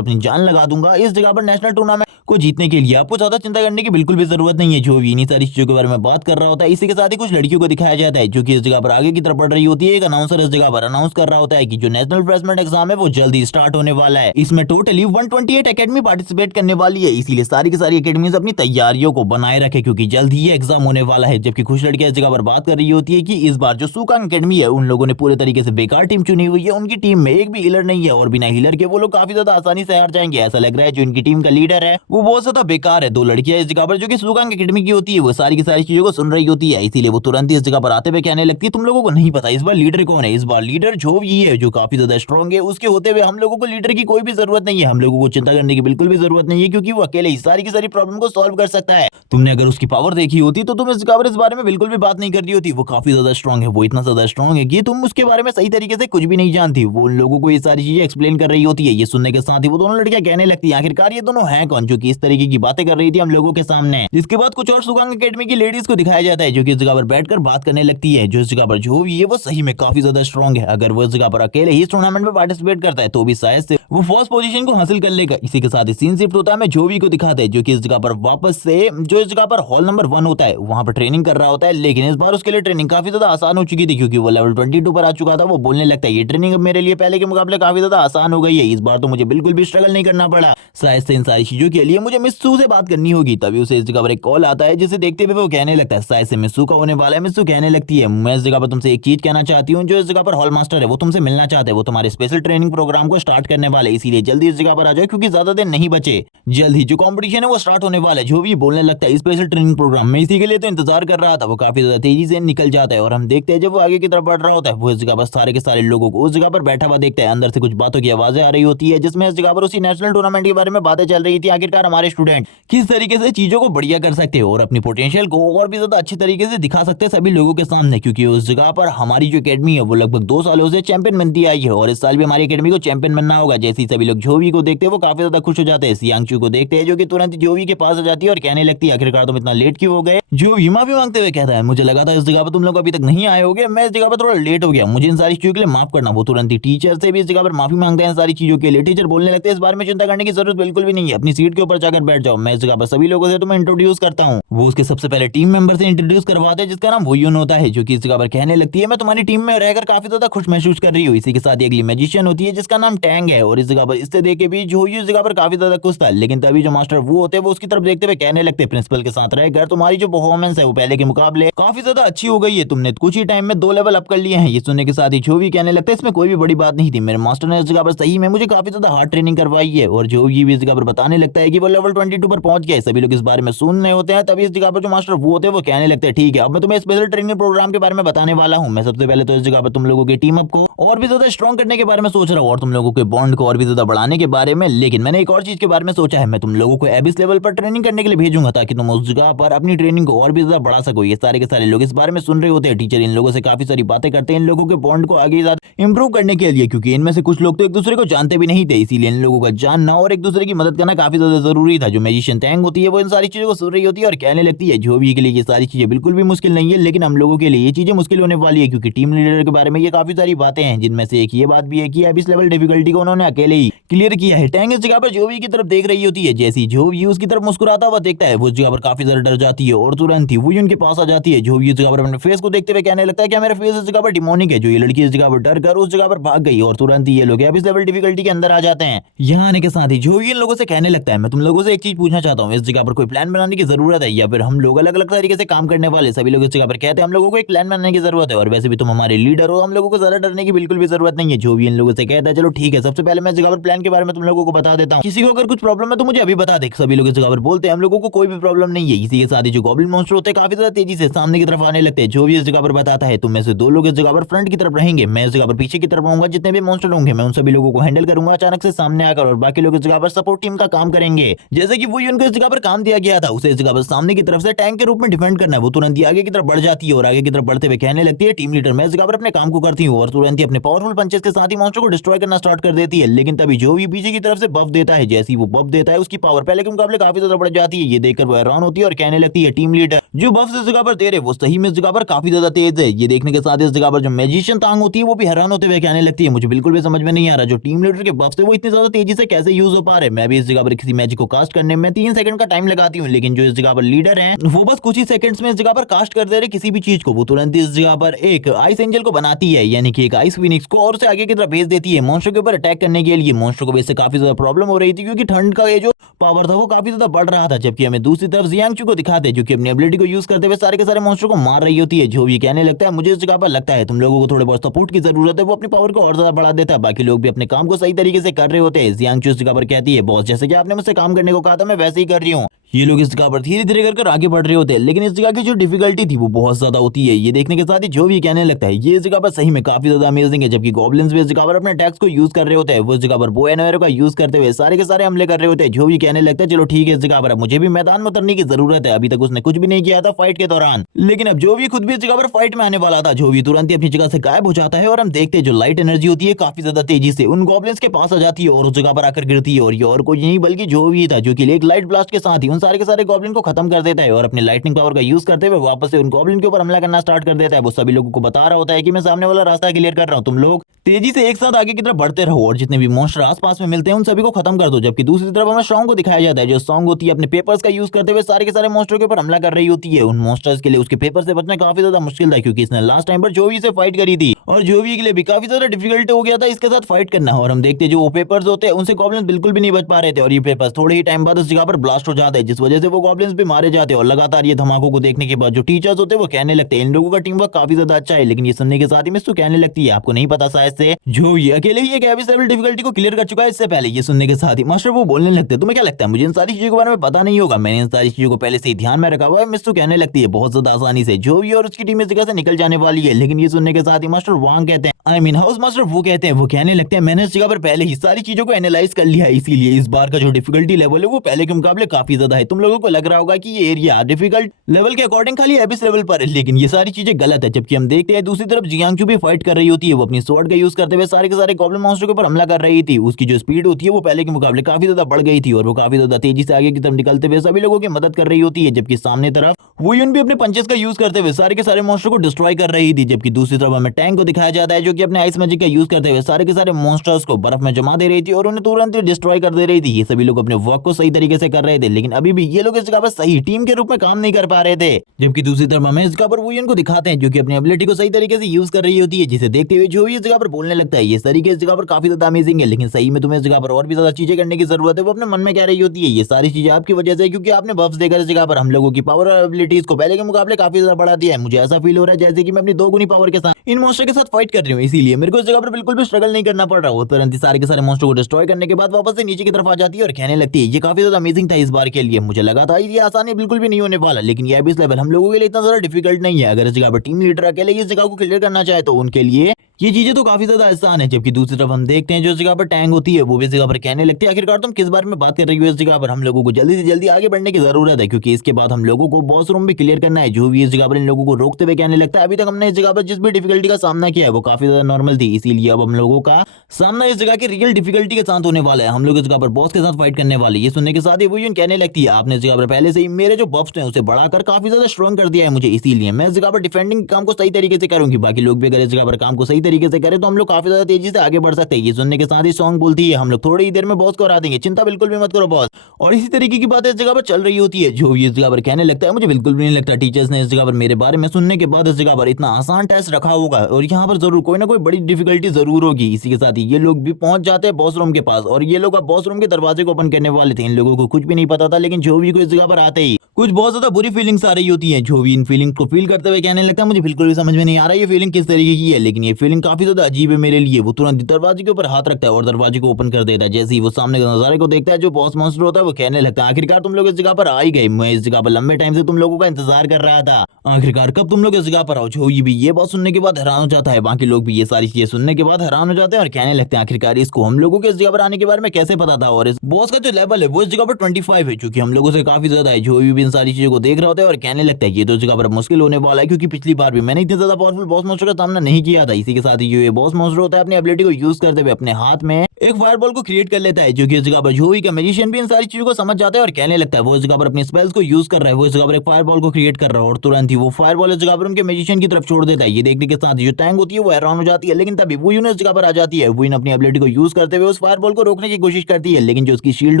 अपनी जान लगा दूंगा। इस जगह पर नेशनल टूर्नामेंट को जीतने के लिए आपको ज्यादा चिंता करने की बिल्कुल भी जरूरत नहीं है। जोवी इन्हीं सारी चीजों के बारे में बात कर रहा होता है। इसी के साथ ही कुछ लड़कियों को दिखाया जाता है जो कि इस जगह पर आगे की तरफ बढ़ रही होती है। एक अनाउंसर इस जगह पर अनाउंस कर रहा होता है कि जो नेशनल फ्रेशमेंट एग्जाम है वो जल्दी स्टार्ट होने वाला है। इसमें टोटली 128 एकेडमी पार्टिसिपेट करने वाली है, इसीलिए सारी की सारी एकेडमीज अपनी तैयारियों को बनाए रखे क्योंकि जल्द ही ये एग्जाम होने वाला है। जबकि कुछ लड़कियां इस जगह पर बात कर रही होती है कि इस बार जो सुकांग एकेडमी है उन लोगों ने पूरे तरीके से बेकार टीम चुनी हुई है, उनकी टीम में एक भी हीलर नहीं है और बिना हीलर के वो लोग काफी ज्यादा आसानी से हार जाएंगे। ऐसा लग रहा है जो इनकी टीम का लीडर है वो बहुत ज्यादा बेकार है। 2 लड़कियां इस जगह पर जो कि सुकांग एकेडमी की होती है वो सारी की सारी चीजों को सुन रही होती है, इसीलिए वो तुरंत ही इस जगह पर आते हुए कहने लगती है तुम लोगों को नहीं पता इस बार लीडर कौन है? इस बार लीडर जोवी है जो काफी ज्यादा स्ट्रॉन्ग है। उसके होते हुए हम लोगों को लीडर की कोई भी जरूरत नहीं है, हम लोगों को चिंता करने की बिल्कुल भी जरूरत नहीं है क्योंकि वो अकेले ही सारी की सारी प्रॉब्लम को सॉल्व कर सकता है। तुमने अगर उसकी पावर देखी होती तो तुम इस जगह पर इस बारे में बिल्कुल भी बात नहीं कर रही होती। वो काफी ज्यादा स्ट्रॉन्ग है, वो इतना ज्यादा स्ट्रॉन्ग है कि तुम उसके बारे में सही तरीके से कुछ भी नहीं जानती। वो उन लोगों को ये सारी चीजें एक्सप्लेन कर रही होती है। ये सुनने के साथ ही वो दोनों लड़कियां कहने लगती है आखिरकार ये दोनों हैं कौन जो कि इस तरीके की बातें कर रही थी हम लोगों के सामने। जिसके बाद कुछ और सुकांग एकेडमी की लेडीज को दिखाया जाता है जो कि इस जगह पर बैठकर बात करने लगती है। जो इस जगह पर जो भी है वो सही में काफी ज्यादा स्ट्रॉन्ग है, अगर वो इस जगह पर अकेले ही इस टूर्नामेंट में पार्टिसिपेट करता है तो भी शायद से वो फर्स्ट पोजीशन को हासिल कर लेगा। इसी के साथ ही सीन शिफ्ट होता है, मैं जोवी को दिखाते हैं जो कि इस जगह पर वापस से जो इस जगह पर हॉल नंबर 1 होता है वहां पर ट्रेनिंग कर रहा होता है। लेकिन इस बार उसके लिए ट्रेनिंग काफी ज्यादा आसान हो चुकी थी क्योंकि वो लेवल 22 पर आ चुका था। वो बोलने लगता है ये ट्रेनिंग अब मेरे लिए पहले के मुकाबले काफी ज्यादा आसान हो गई है, इस बार तो मुझे बिल्कुल भी स्ट्रगल नहीं करना पड़ा। शायद से इन सारी चीजों के लिए मुझे मिस्सू से बात करनी होगी। तभी उसे इस जगह पर एक कॉल आता है जिसे देखते हुए वो कहने लगता है शायद से मिस्सू का होने वाला है। मिस्सू कहने लगती है मैं इस जगह पर तुमसे एक चीज कहना चाहती हूँ, जो इस जगह पर हॉल मास्टर है वो तुमसे मिलना चाहते हैं, वो तुम्हारे स्पेशल ट्रेनिंग प्रोग्राम को स्टार्ट करने वाले, इसीलिए जल्दी इस जगह पर आ जाओ क्योंकि ज्यादा दिन नहीं बचे, जल्द ही जो कंपटीशन है वो स्टार्ट होने वाला है। जो भी बोलने लगता है स्पेशल ट्रेनिंग प्रोग्राम में इसी के लिए तो इंतजार कर रहा था। वो काफी ज्यादा तेजी से निकल जाता है और हम देखते हैं जब वो आगे की तरफ बढ़ रहा होता है वो इस जगह पर सारे के सारे लोगों को उस जगह पर बैठा हुआ देखता है। अंदर से कुछ बातों की आवाजें आ रही होती है जिसमें इस जगह पर उसी नेशनल टूर्नामेंट के बारे में बातें चल रही थी। आखिरकार हमारे स्टूडेंट किस तरीके से चीजों को बढ़िया कर सकते हैं और अपनी पोटेंशियल को और भी ज्यादा अच्छे तरीके से दिखा सकते हैं सभी लोगों के सामने, क्योंकि उस जगह पर हमारी जो एकेडमी है वो लगभग 2 सालों से चैंपियन बनती आई है और इस साल भी हमारी एकेडमी को चैंपियन बनना होगा। जैसे ही सभी लोग जोवी को देखते हैं वो काफी ज्यादा खुश हो जाते हैं। सियांगचू को देखते हैं जो कि तुरंत जोवी के पास आ जाती है और कहने लगती है आखिरकार तुम इतना लेट क्यों हो गए? जो माफी मांगते हुए कहता है मुझे लगा था इस जगह पर तुम लोग अभी तक नहीं आए होगे, मैं इस जगह पर थोड़ा लेट हो गया, मुझे इन सारी चीजों के लिए माफ करना। वो तुरंत ही टीचर से भी इस जगह पर माफी मांगते हैं सारी चीजों के लिए। टीचर बोलने लगते हैं इस बारे में चिंता करने की जरूरत बिल्कुल भी नहीं है, अपनी सीट के ऊपर जाकर बैठ जाओ, मैं इस जगह पर सभी लोगों से तुम्हें इंट्रोड्यूस करता हूँ। वो उसके सबसे पहले टीम मेंबर से इंट्रोड्यूस करवाते हैं जिसका नाम वोयुन होता है, जो कि इस जगह पर कहने लगती है मैं तुम्हारी टीम में रहकर काफी ज्यादा खुश महसूस कर रही हूँ। इसी के साथ अगली मैजिशियन होती है जिसका नाम टैंग है और इस जगह पर इससे देख के भी जो इस जगह पर काफी ज्यादा खुश था। लेकिन तभी जो मास्टर वो होते हैं वो उसकी तरफ देखते हुए कहने लगते हैं प्रिंसिपल के साथ रहकर तुम्हारी जो परफॉर्मेंस है वो पहले के मुकाबले काफी ज्यादा अच्छी हो गई है, तुमने कुछ ही टाइम में 2 लेवल अप कर लिए हैं। ये सुनने के साथ ही जो भी कहने लगता है इसमें कोई भी बड़ी बात नहीं थी, मेरे मास्टर ने इस जगह पर सही में मुझे काफी ज्यादा हार्ड ट्रेनिंग करवाई है। और जो भी इस जगह पर बताने लगता है कि वो लेवल 22 पर पहुंच गया। सभी लोग इस बारे में सुन रहे होते हैं। तभी इस जगह पर जो मास्टर वो होते हैं वो कहने लगते हैं ठीक है अब मैं तुम्हें स्पेशल ट्रेनिंग प्रोग्राम के बारे में बताने वाला हूँ। मैं सबसे पहले तो इस जगह पर तुम लोगों की टीम अप को और भी ज्यादा स्ट्रॉन्ग करने के बारे में सोच रहा हूँ और तुम लोगों के बॉन्ड को और भी ज्यादा बढ़ाने के बारे में। लेकिन मैंने एक और चीज के बारे में सोचा है, मैं तुम लोगों को एबिस लेवल पर ट्रेनिंग करने के लिए भेजूंगा ताकि तुम उस जगह पर अपनी ट्रेनिंग को और भी ज्यादा बढ़ा सको। ये सारे के सारे लोग इस बारे में सुन रहे होते हैं। टीचर इन लोगों से काफी सारी बातें करते हैं इन लोगों के बॉन्ड को आगे ज्यादा इंप्रूव करने के लिए, क्योंकि इनमें से कुछ लोग तो एक दूसरे को जानते भी नहीं थे, इसीलिए इन लोगों का जानना और एक दूसरे की मदद करना काफी ज्यादा जरूरी था। जो मैजिशियन टैंग होती है वो इन सारी चीजों को सुन रही होती है और कहने लगती है जोवी के लिए ये सारी चीजें बिल्कुल भी मुश्किल नहीं है, लेकिन हम लोगों के लिए ये चीजें मुश्किल होने वाली है, क्योंकि टीम लीडर के बारे में ये काफी सारी बातें हैं, जिनमें से एक ये बात भी है कि अब इस लेवल डिफिकल्टी को उन्होंने अकेले ही क्लियर किया है। टैंग इस जगह पर जोवी की तरफ देख रही होती है। जैसी जोवी उसकी तरफ मुस्कुराता हुआ देखता है, वो इस जगह पर काफी ज्यादा डर जाती है और तुरंत ही वो उनके पास आ जाती है। जोवी इस जगह पर अपने फेस को देखते हुए कहने लगता है क्या मेरा फेस इस जगह पर डिमोनिक है। जो ये लड़की इस जगह पर डर कर उस जगह पर भाग गई और तुरंत ही ये लोग अब इस लेवल डिफिकल्टी के अंदर आ जाते हैं। यहाँ आने के साथ ही जोवी इन लोगों से कहने लगता है मैं तुम लोगों से एक चीज पूछना चाहता हूँ, इस जगह पर कोई प्लान बनाने की जरूरत है या फिर हम लोग अलग अलग तरीके से काम करने वाले सभी लोग इस जगह पर कहते हैं हम लोगों को एक प्लान बनाने की जरूरत है, और वैसे भी तुम हमारे लीडर हो, हम लोगों को ज्यादा डरने की बिल्कुल भी जरूरत नहीं है। जो भी इन लोगों से कहता है चलो ठीक है, सबसे पहले मैं इस जगह पर प्लान के बारे में तुम लोगों को बता देता हूँ, किसी को अगर कुछ प्रॉब्लम है तो मुझे अभी बता दे। सभी लोग इस जगह पर बोलते हैं हम लोगों को कोई भी प्रॉब्लम नहीं है। इसी के साथ ही जो गॉब्लिन मॉन्स्टर होते हैं काफी ज्यादा तेजी से सामने की तरफ आने लगते हैं। जो भी इस जगह पर बताता है तुम में से 2 लोग इस जगह पर फ्रंट की तरफ रहेंगे, मैं इस जगह पर पीछे की तरफ रहूंगा। जितने भी मॉन्स्टर होंगे मैं उन सभी लोगों को हैंडल करूंगा अचानक से सामने आकर, और बाकी लोग इस जगह पर सपोर्ट टीम का काम करेंगे। जैसे कि वो उनको इस जगह पर काम दिया गया था, उसे इस जगह पर सामने की तरफ से टैंक के रूप में डिफेंड करना है। वो तुरंत ही आगे की तरफ बढ़ जाती है और आगे की तरफ बढ़ते हुए कहने लगती है टीम लीडर मैं इस जगह पर अपने काम को करती हूँ, और तुरंत ही अपने पावरफुल पंचेस के साथ ही मॉन्स्टर को डिस्ट्रॉय करना स्टार्ट कर देती है। लेकिन तभी जो भी पीछे की तरफ से बफ देता है, जैसे ही वो बफ देता है उसकी पावर पहले के मुकाबले काफी ज्यादा बढ़ जाती है। ये देखकर वो हैरान होती है और कहने लगती है टीम लीडर जो बफ इस जगह पर दे रहे वो सही में इस जगह पर काफी ज्यादा तेज है। ये देखने के साथ इस जगह पर जो मैजिशियन तांग होती है वो भी हैरान होते हुए कहने लगती है मुझे बिल्कुल भी समझ में नहीं आ रहा जो टीम लीडर के बफ से वो इतनी ज्यादा तेजी से कैसे यूज हो पा रहे। मैं भी इस जगह पर किसी मैजिक को कास्ट करने में 3 सेकंड का टाइम लगाती हूँ, लेकिन जो इस जगह पर लीडर है वो बस कुछ ही सेकंड्स में इस जगह पर कास्ट कर दे रहे किसी भी चीज को। वो तुरंत इस जगह पर एक आइस एंजल को बनाती है, यानी कि एक आइस फिनिक्स को, और उसे आगे की तरफ भेज देती है मॉन्स्टर के ऊपर अटैक करने के लिए। मॉन्स्टर को वैसे काफी ज्यादा प्रॉब्लम हो रही थी क्योंकि ठंड का ये जो पावर था वो काफी ज्यादा बढ़ रहा था। जबकि हमें दूसरी तरफ जियांगचू को दिखाते हैं जो कि अपनी एबिलिटी को यूज करते हुए सारे के सारे मॉन्स्टर को मार रही होती है। जो भी कहने लगता है मुझे इस जगह पर लगता है तुम लोगों को थोड़े बहुत सपोर्ट की जरूरत है। वो अपनी पावर को और ज्यादा बढ़ा देता है, बाकी लोग भी अपने काम को सही तरीके से कर रहे होते हैं। जियांगचू इस जगह पर कहती है बॉस जैसे कि आपने मुझसे काम करने को कहा था मैं वैसे ही कर रही हूँ। ये लोग इस जगह पर धीरे धीरे कर आगे बढ़ रहे होते हैं, लेकिन इस जगह की जो डिफिकल्टी थी वो बहुत ज्यादा होती है। ये देखने के साथ ही जो भी कहने लगता है ये इस जगह पर सही में काफी ज्यादा अमेजिंग है। जबकि गॉब्लिन्स भी इस जगह पर अपने अटैक्स को यूज कर रहे होते हैं, वो इस जगह पर बो एंड एरो का यूज करते हुए सारे के सारे हमले कर रहे होते हैं। जो भी कहने लगता है चलो ठीक है इस जगह पर अब मुझे भी मैदान में उतरने की जरूरत है। अभी तक उसने कुछ भी नहीं किया था फाइट के दौरान, लेकिन अब जो भी खुद भी इस जगह पर फाइट में आने वाला था। जो भी तुरंत ही अपनी जगह से गायब हो जाता है और हम देखते हैं जो लाइट एनर्जी होती है काफी ज्यादा तेजी से उन गॉब्लिन्स के पास आ जाती है और उस जगह पर आकर गिरती है। और ये और कोई नहीं बल्कि जो भी था जो कि एक लाइट ब्लास्ट के साथ ही उन सारे के सारे गॉब्लिन को खत्म कर देता है और अपनी लाइटनिंग पावर का यूज करते हुए वापस से उन गॉब्लिन के ऊपर हमला करना स्टार्ट कर देता है। वो सभी लोगों को बता रहा होता है कि मैं सामने वाला रास्ता क्लियर कर रहा हूं, तुम लोग तेजी से एक साथ आगे की तरफ बढ़ते रहो और जितने भी मॉन्स्टर आसपास में मिलते हैं उन सभी को खत्म कर दो। जबकि दूसरी तरफ हमें सॉन्ग को दिखाया जाता है जो सॉन्ग होती है अपने पेपर्स का यूज करते हुए सारे के सारे मॉन्स्टर के ऊपर हमला कर रही होती है। उन मॉन्स्टर्स के लिए उसके पेपर से बचना काफी ज्यादा मुश्किल था क्योंकि इसने लास्ट टाइम पर जोवी से फाइट करी थी और जोवी के लिए भी काफी ज्यादा डिफिकल्ट हो गया था इसके साथ फाइट करना। और हम देखते जो वो पेपर्स होते हैं उनसे गॉब्लिन्स बिल्कुल भी नहीं बच पा रहे थे और ये पेपर्स थोड़े ही टाइम बाद उस जगह पर ब्लास्ट हो जाते हैं, जिस वजह से वो गॉब्लिन्स भी मारे जाते हैं। और लगातार ये धमाकों को देखने के बाद जो टीचर्स होते हैं वो कहने लगते हैं इन लोगों का टीम वर्क काफी ज्यादा अच्छा है। लेकिन ये सुनने के साथ ही मिस्सू कहने लगती है आपको नहीं पता शायद से जो ये अकेले ही एक एबिस लेवल डिफिकल्टी को क्लियर कर चुका है इससे पहले। ये सुनने के साथ ही मास्टर वो बोलने लगते हैं तुम्हें क्या लगता है मुझे इन सारी चीजों के बारे में पता नहीं होगा, मैंने इन सारी चीजों को पहले से ही ध्यान में रखा हुआ है। मिस्सू कहने लगती है बहुत ज्यादा आसानी से जो भी और उसकी टीम इस जगह से निकल जाने वाली है। लेकिन ये सुनने के साथ ही मास्टर वांग कहते हैं आई मीन हाउस मास्टर वो कहते हैं वो कहने लगते हैं मैंने इस जगह पर पहले ही सारी चीजों को एनालाइज कर लिया है, इसीलिए इस बार का जो डिफिकल्टी लेवल है वो पहले के मुकाबले काफी ज्यादा है। तुम लोगों को लग रहा होगा कि ये एरिया डिफिकल्ट लेवल के अकॉर्डिंग खाली एबिस लेवल पर है, लेकिन ये सारी चीजें गलत है। जबकि हम देखते हैं दूसरी तरफ जियांगचू भी फाइट कर रही होती है, वो अपनी स्वॉर्ड का यूज करते हुए सारे के सारे गॉब्लिन मॉन्स्टर के ऊपर हमला कर रही थी। उसकी जो स्पीड होती है वो पहले के मुकाबले काफी ज्यादा बढ़ गई थी और वो काफी ज्यादा तेजी से आगे की तरफ निकलते हुए सभी लोगों की मदद कर रही होती है। जबकि सामने तरफ वो यून भी अपने पंचेस का यूज करते हुए सारे के सारे मॉन्स्टर को डिस्ट्रॉय कर रही थी। जबकि दूसरी तरफ हमें टैंक को दिखाया जाता है जो कि अपने आइस मैजिक का यूज करते हुए सारे के सारे मॉन्स्टर्स को बर्फ में जमा दे रही थी और उन्हें तुरंत डिस्ट्रॉय कर दे रही थी। ये सभी लोग अपने वर्क को सही तरीके से कर रहे थे, लेकिन अभी भी ये लोग इस जगह पर सही टीम के रूप में काम नहीं कर पा रहे थे। जबकि दूसरी तरफ हमें इस जगह पर वो को दिखाते हैं जो कि अपनी एबिलिटी को सही तरीके से यूज कर रही होती है, जिसे देखते हुए जो भी इस जगह पर बोलने लगता है ये तरीके इस जगह पर काफी ज्यादा अमेजिंग है, लेकिन सही में तुम्हें इस जगह पर और भी ज्यादा चीजें करने की जरूरत है। वो अपने मन में कह रही होती है ये सारी चीजें आपकी वजह से, क्योंकि आपने बफ्स देकर इस जगह पर हम लोगों की पावर और एबिलिटीज को पहले के मुकाबले काफी ज्यादा बढ़ा दिया है। मुझे ऐसा फील हो रहा है जैसे कि मैं अपनी 2 गुनी पावर के साथ इन मॉन्स्टर के साथ फाइट कर रही हूँ, इसीलिए मेरे को इस जगह पर बिल्कुल भी स्ट्रगल नहीं करना पड़ रहा। वो तुरंत ही सारे के सारे मॉन्स्टर को डिस्ट्रॉय करने के बाद वापस से नीचे की तरफ आ जाती है और कहने लगती है ये काफी ज्यादा अमेजिंग था इस बार के लिए, मुझे लगा था ये आसानी बिल्कुल भी नहीं होने वाला, लेकिन ये अभी इस लेवल हम लोगों के लिए इतना ज्यादा डिफिकल्ट नहीं है। अगर इस जगह पर टीम लीडर अकेले इस जगह को क्लियर करना चाहे तो उनके लिए ये चीजें तो काफी ज्यादा आसान है। जबकि दूसरी तरफ हम देखते हैं जो जगह पर टैंग होती है वो भी जगह पर कहने लगती है आखिरकार तुम किस बारे में बात कर रही हो, इस जगह पर हम लोगों को जल्दी से जल्दी आगे बढ़ने की जरूरत है क्योंकि इसके बाद हम लोगों को बॉस रूम भी क्लियर करना है। जो भी इस जगह पर इन लोगों को रोकते हुए कहने लगता है अभी तक हमने इस जगह पर जिस भी डिफिकल्टी का सामना सामना किया है वो काफी ज्यादा नॉर्मल थी, इसीलिए अब हम लोगों का सामना इस जगह की रियल डिफिकल्टी के साथ होने वाला है। हम लोग इस जगह पर बॉस के साथ फाइट करने वाले। ये सुनने के साथ ही वो यूं कहने लगती है, आपने इस जगह पर पहले से ही मेरे जो बफ्स हैं उसे बढ़ाकर काफी ज्यादा स्ट्रॉन्ग कर दिया है मुझे, इसीलिए मैं इस जगह पर डिफेंडिंग काम को सही तरीके से करूंगी। बाकी लोग भी अगर इस जगह पर काम को सही तरीके से करें तो हम लोग काफी ज्यादा तेजी से आगे बढ़ सकते हैं। ये सुनने के साथ ही सॉन्ग बोलती है, हम लोग थोड़ी ही देर में बॉस को हरा देंगे, चिंता बिल्कुल भी मत करो बॉस। और इसी तरीके की बातें इस जगह पर चल रही होती है। जो इस जगह पर कहने लगता है, मुझे बिल्कुल भी नहीं लगता टीचर्स ने इस जगह पर मेरे बारे में सुनने के बाद इस जगह पर इतना आसान टेस्ट रखा होगा, और यहाँ पर जरूर कोई ना कोई बड़ी डिफिकल्टी जरूर होगी। इसी के साथ ही ये लोग भी पहुंच जाते हैं बॉस रूम के पास, और ये लोग अब बॉस रूम के दरवाजे को ओपन करने वाले थे। इन लोगों को कुछ भी नहीं पता था, लेकिन जो भी को इस जगह पर आते ही कुछ बहुत ज्यादा बुरी फीलिंग्स आ रही होती हैं। जो भी इन फीलिंग्स को फील करते हुए कहने लगता है, मुझे बिल्कुल भी समझ में नहीं आ रहा ये फीलिंग किस तरीके की है, लेकिन ये फीलिंग काफी ज्यादा अजीब है मेरे लिए। वो तुरंत दरवाजे के ऊपर हाथ रखता है और दरवाजे को ओपन कर देता है। जैसे ही वो सामने के नजारे को देखता है, जो बॉस मॉन्स्टर होता है वो कहने लगता है, आखिरकार तुम लोग इस जगह पर आ ही गए। मैं इस जगह पर लंबे टाइम से तुम लोगों का इंतजार कर रहा था, आखिरकार कब तुम लोग इस जगह पर आओ। जो भी ये बात सुनने के बाद हैरान हो जाता है। बाकी लोग भी ये सारी चीजें सुनने के बाद हैरान हो जाते हैं और कहने लगते हैं, आखिरकार इसको हम लोगों के इस जगह पर आने के बारे में कैसे पता था। और इस बॉस का जो लेवल है वो इस जगह पर 25 है, क्योंकि हम लोगों से काफी ज्यादा है। जो भी इन सारी चीजों को देख रहा होता है और कहने लगता है, ये तो इस जगह पर मुश्किल होने वाला है, क्योंकि पिछली बार भी मैंने इतने ज्यादा पावरफुल बॉस मॉन्स्टर का सामना नहीं किया था। इसी के साथ ही जो ये बॉस मॉन्स्टर होता है अपनी एबिलिटी को यूज करते हुए अपने हाथ में एक फायरबॉल को क्रिएट कर लेता है, जो कि इस जगह पर जोई का मैजिशियन भी इन सारी चीजों को समझ जाता है और कहने लगता है, वो इस जगह पर अपनी स्पेल्स को यूज कर रहा है। वो इस जगह पर एक फायरबॉल को क्रिएट कर रहा है और तुरंत ही वो फायरबॉल इस जगह पर उनके मैजिशियन की तरफ छोड़ देता है। ये देखने के साथ जो टैंक होती है वो हैरान हो जाती है, लेकिन तभी वुइन इस जगह पर आ जाती है। वुइन अपनी एबिलिटी को यूज करते हुए उस फायरबॉल को रोकने की कोशिश करती है, लेकिन जो उसकी शील्ड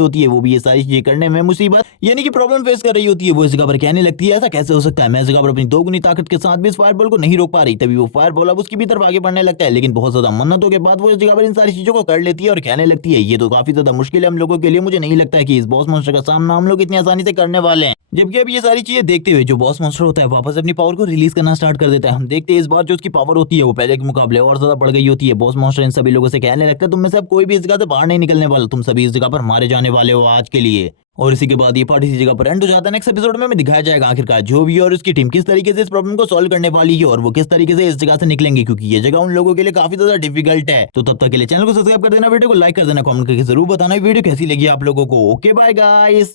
होती है वो भी ये सारी चीजें करने में मुसीबत यानी कि प्रॉब्लम फेस कर रही होती है। वो इस जगह पर कहने लगती है, ऐसा कैसे हो सकता है, मैं इस जगह पर अपनी दोगुनी ताकत के साथ भी इस फायरबॉल को नहीं रोक पा रही। तभी वो फायरबॉल अब उसकी भी तरफ आगे बढ़ने लगता है, लेकिन बहुत ज्यादा मन्नतों के बाद वो इस जगह पर इन सारी चीजों को कर लेती है और कहने लगती है, ये तो काफी ज्यादा मुश्किल है हम लोगों के लिए। मुझे नहीं लगता है कि इस बॉस मॉन्स्टर का सामना हम लोग इतनी आसानी से करने वाले हैं। जबकि अब ये सारी चीजें देखते हुए जो बॉस मॉन्स्टर होता है वापस अपनी पावर को रिलीज करना स्टार्ट कर देता है। हम देखते हैं इस बार जो उसकी पावर होती है वो पहले के मुकाबले और ज्यादा बढ़ गई होती है। बॉस मॉन्स्टर इन सभी लोगों से कहने लगता है, तुम में से अब कोई भी इस जगह से बाहर नहीं निकलने वाला, तुम सभी इस जगह पर मारे जाने वाले हो आज के लिए। और इसी के बाद ये पार्ट इसी जगह पर एंड हो जाता है। नेक्स्ट एपिसोड में हमें दिखाया जाएगा आखिरकार जो भी और उसकी टीम किस तरीके से इस प्रॉब्लम को सॉल्व करने वाली है और वो किस तरीके से इस जगह से निकलेंगे, क्योंकि ये जगह उन लोगों के लिए काफी ज्यादा डिफिकल्ट है। तो तब तक के लिए चैनल को सब्सक्राइब कर देना, वीडियो को लाइक कर देना, कमेंट करके जरूर बताना वीडियो कैसी लगी आप लोगों को। Okay bye guys.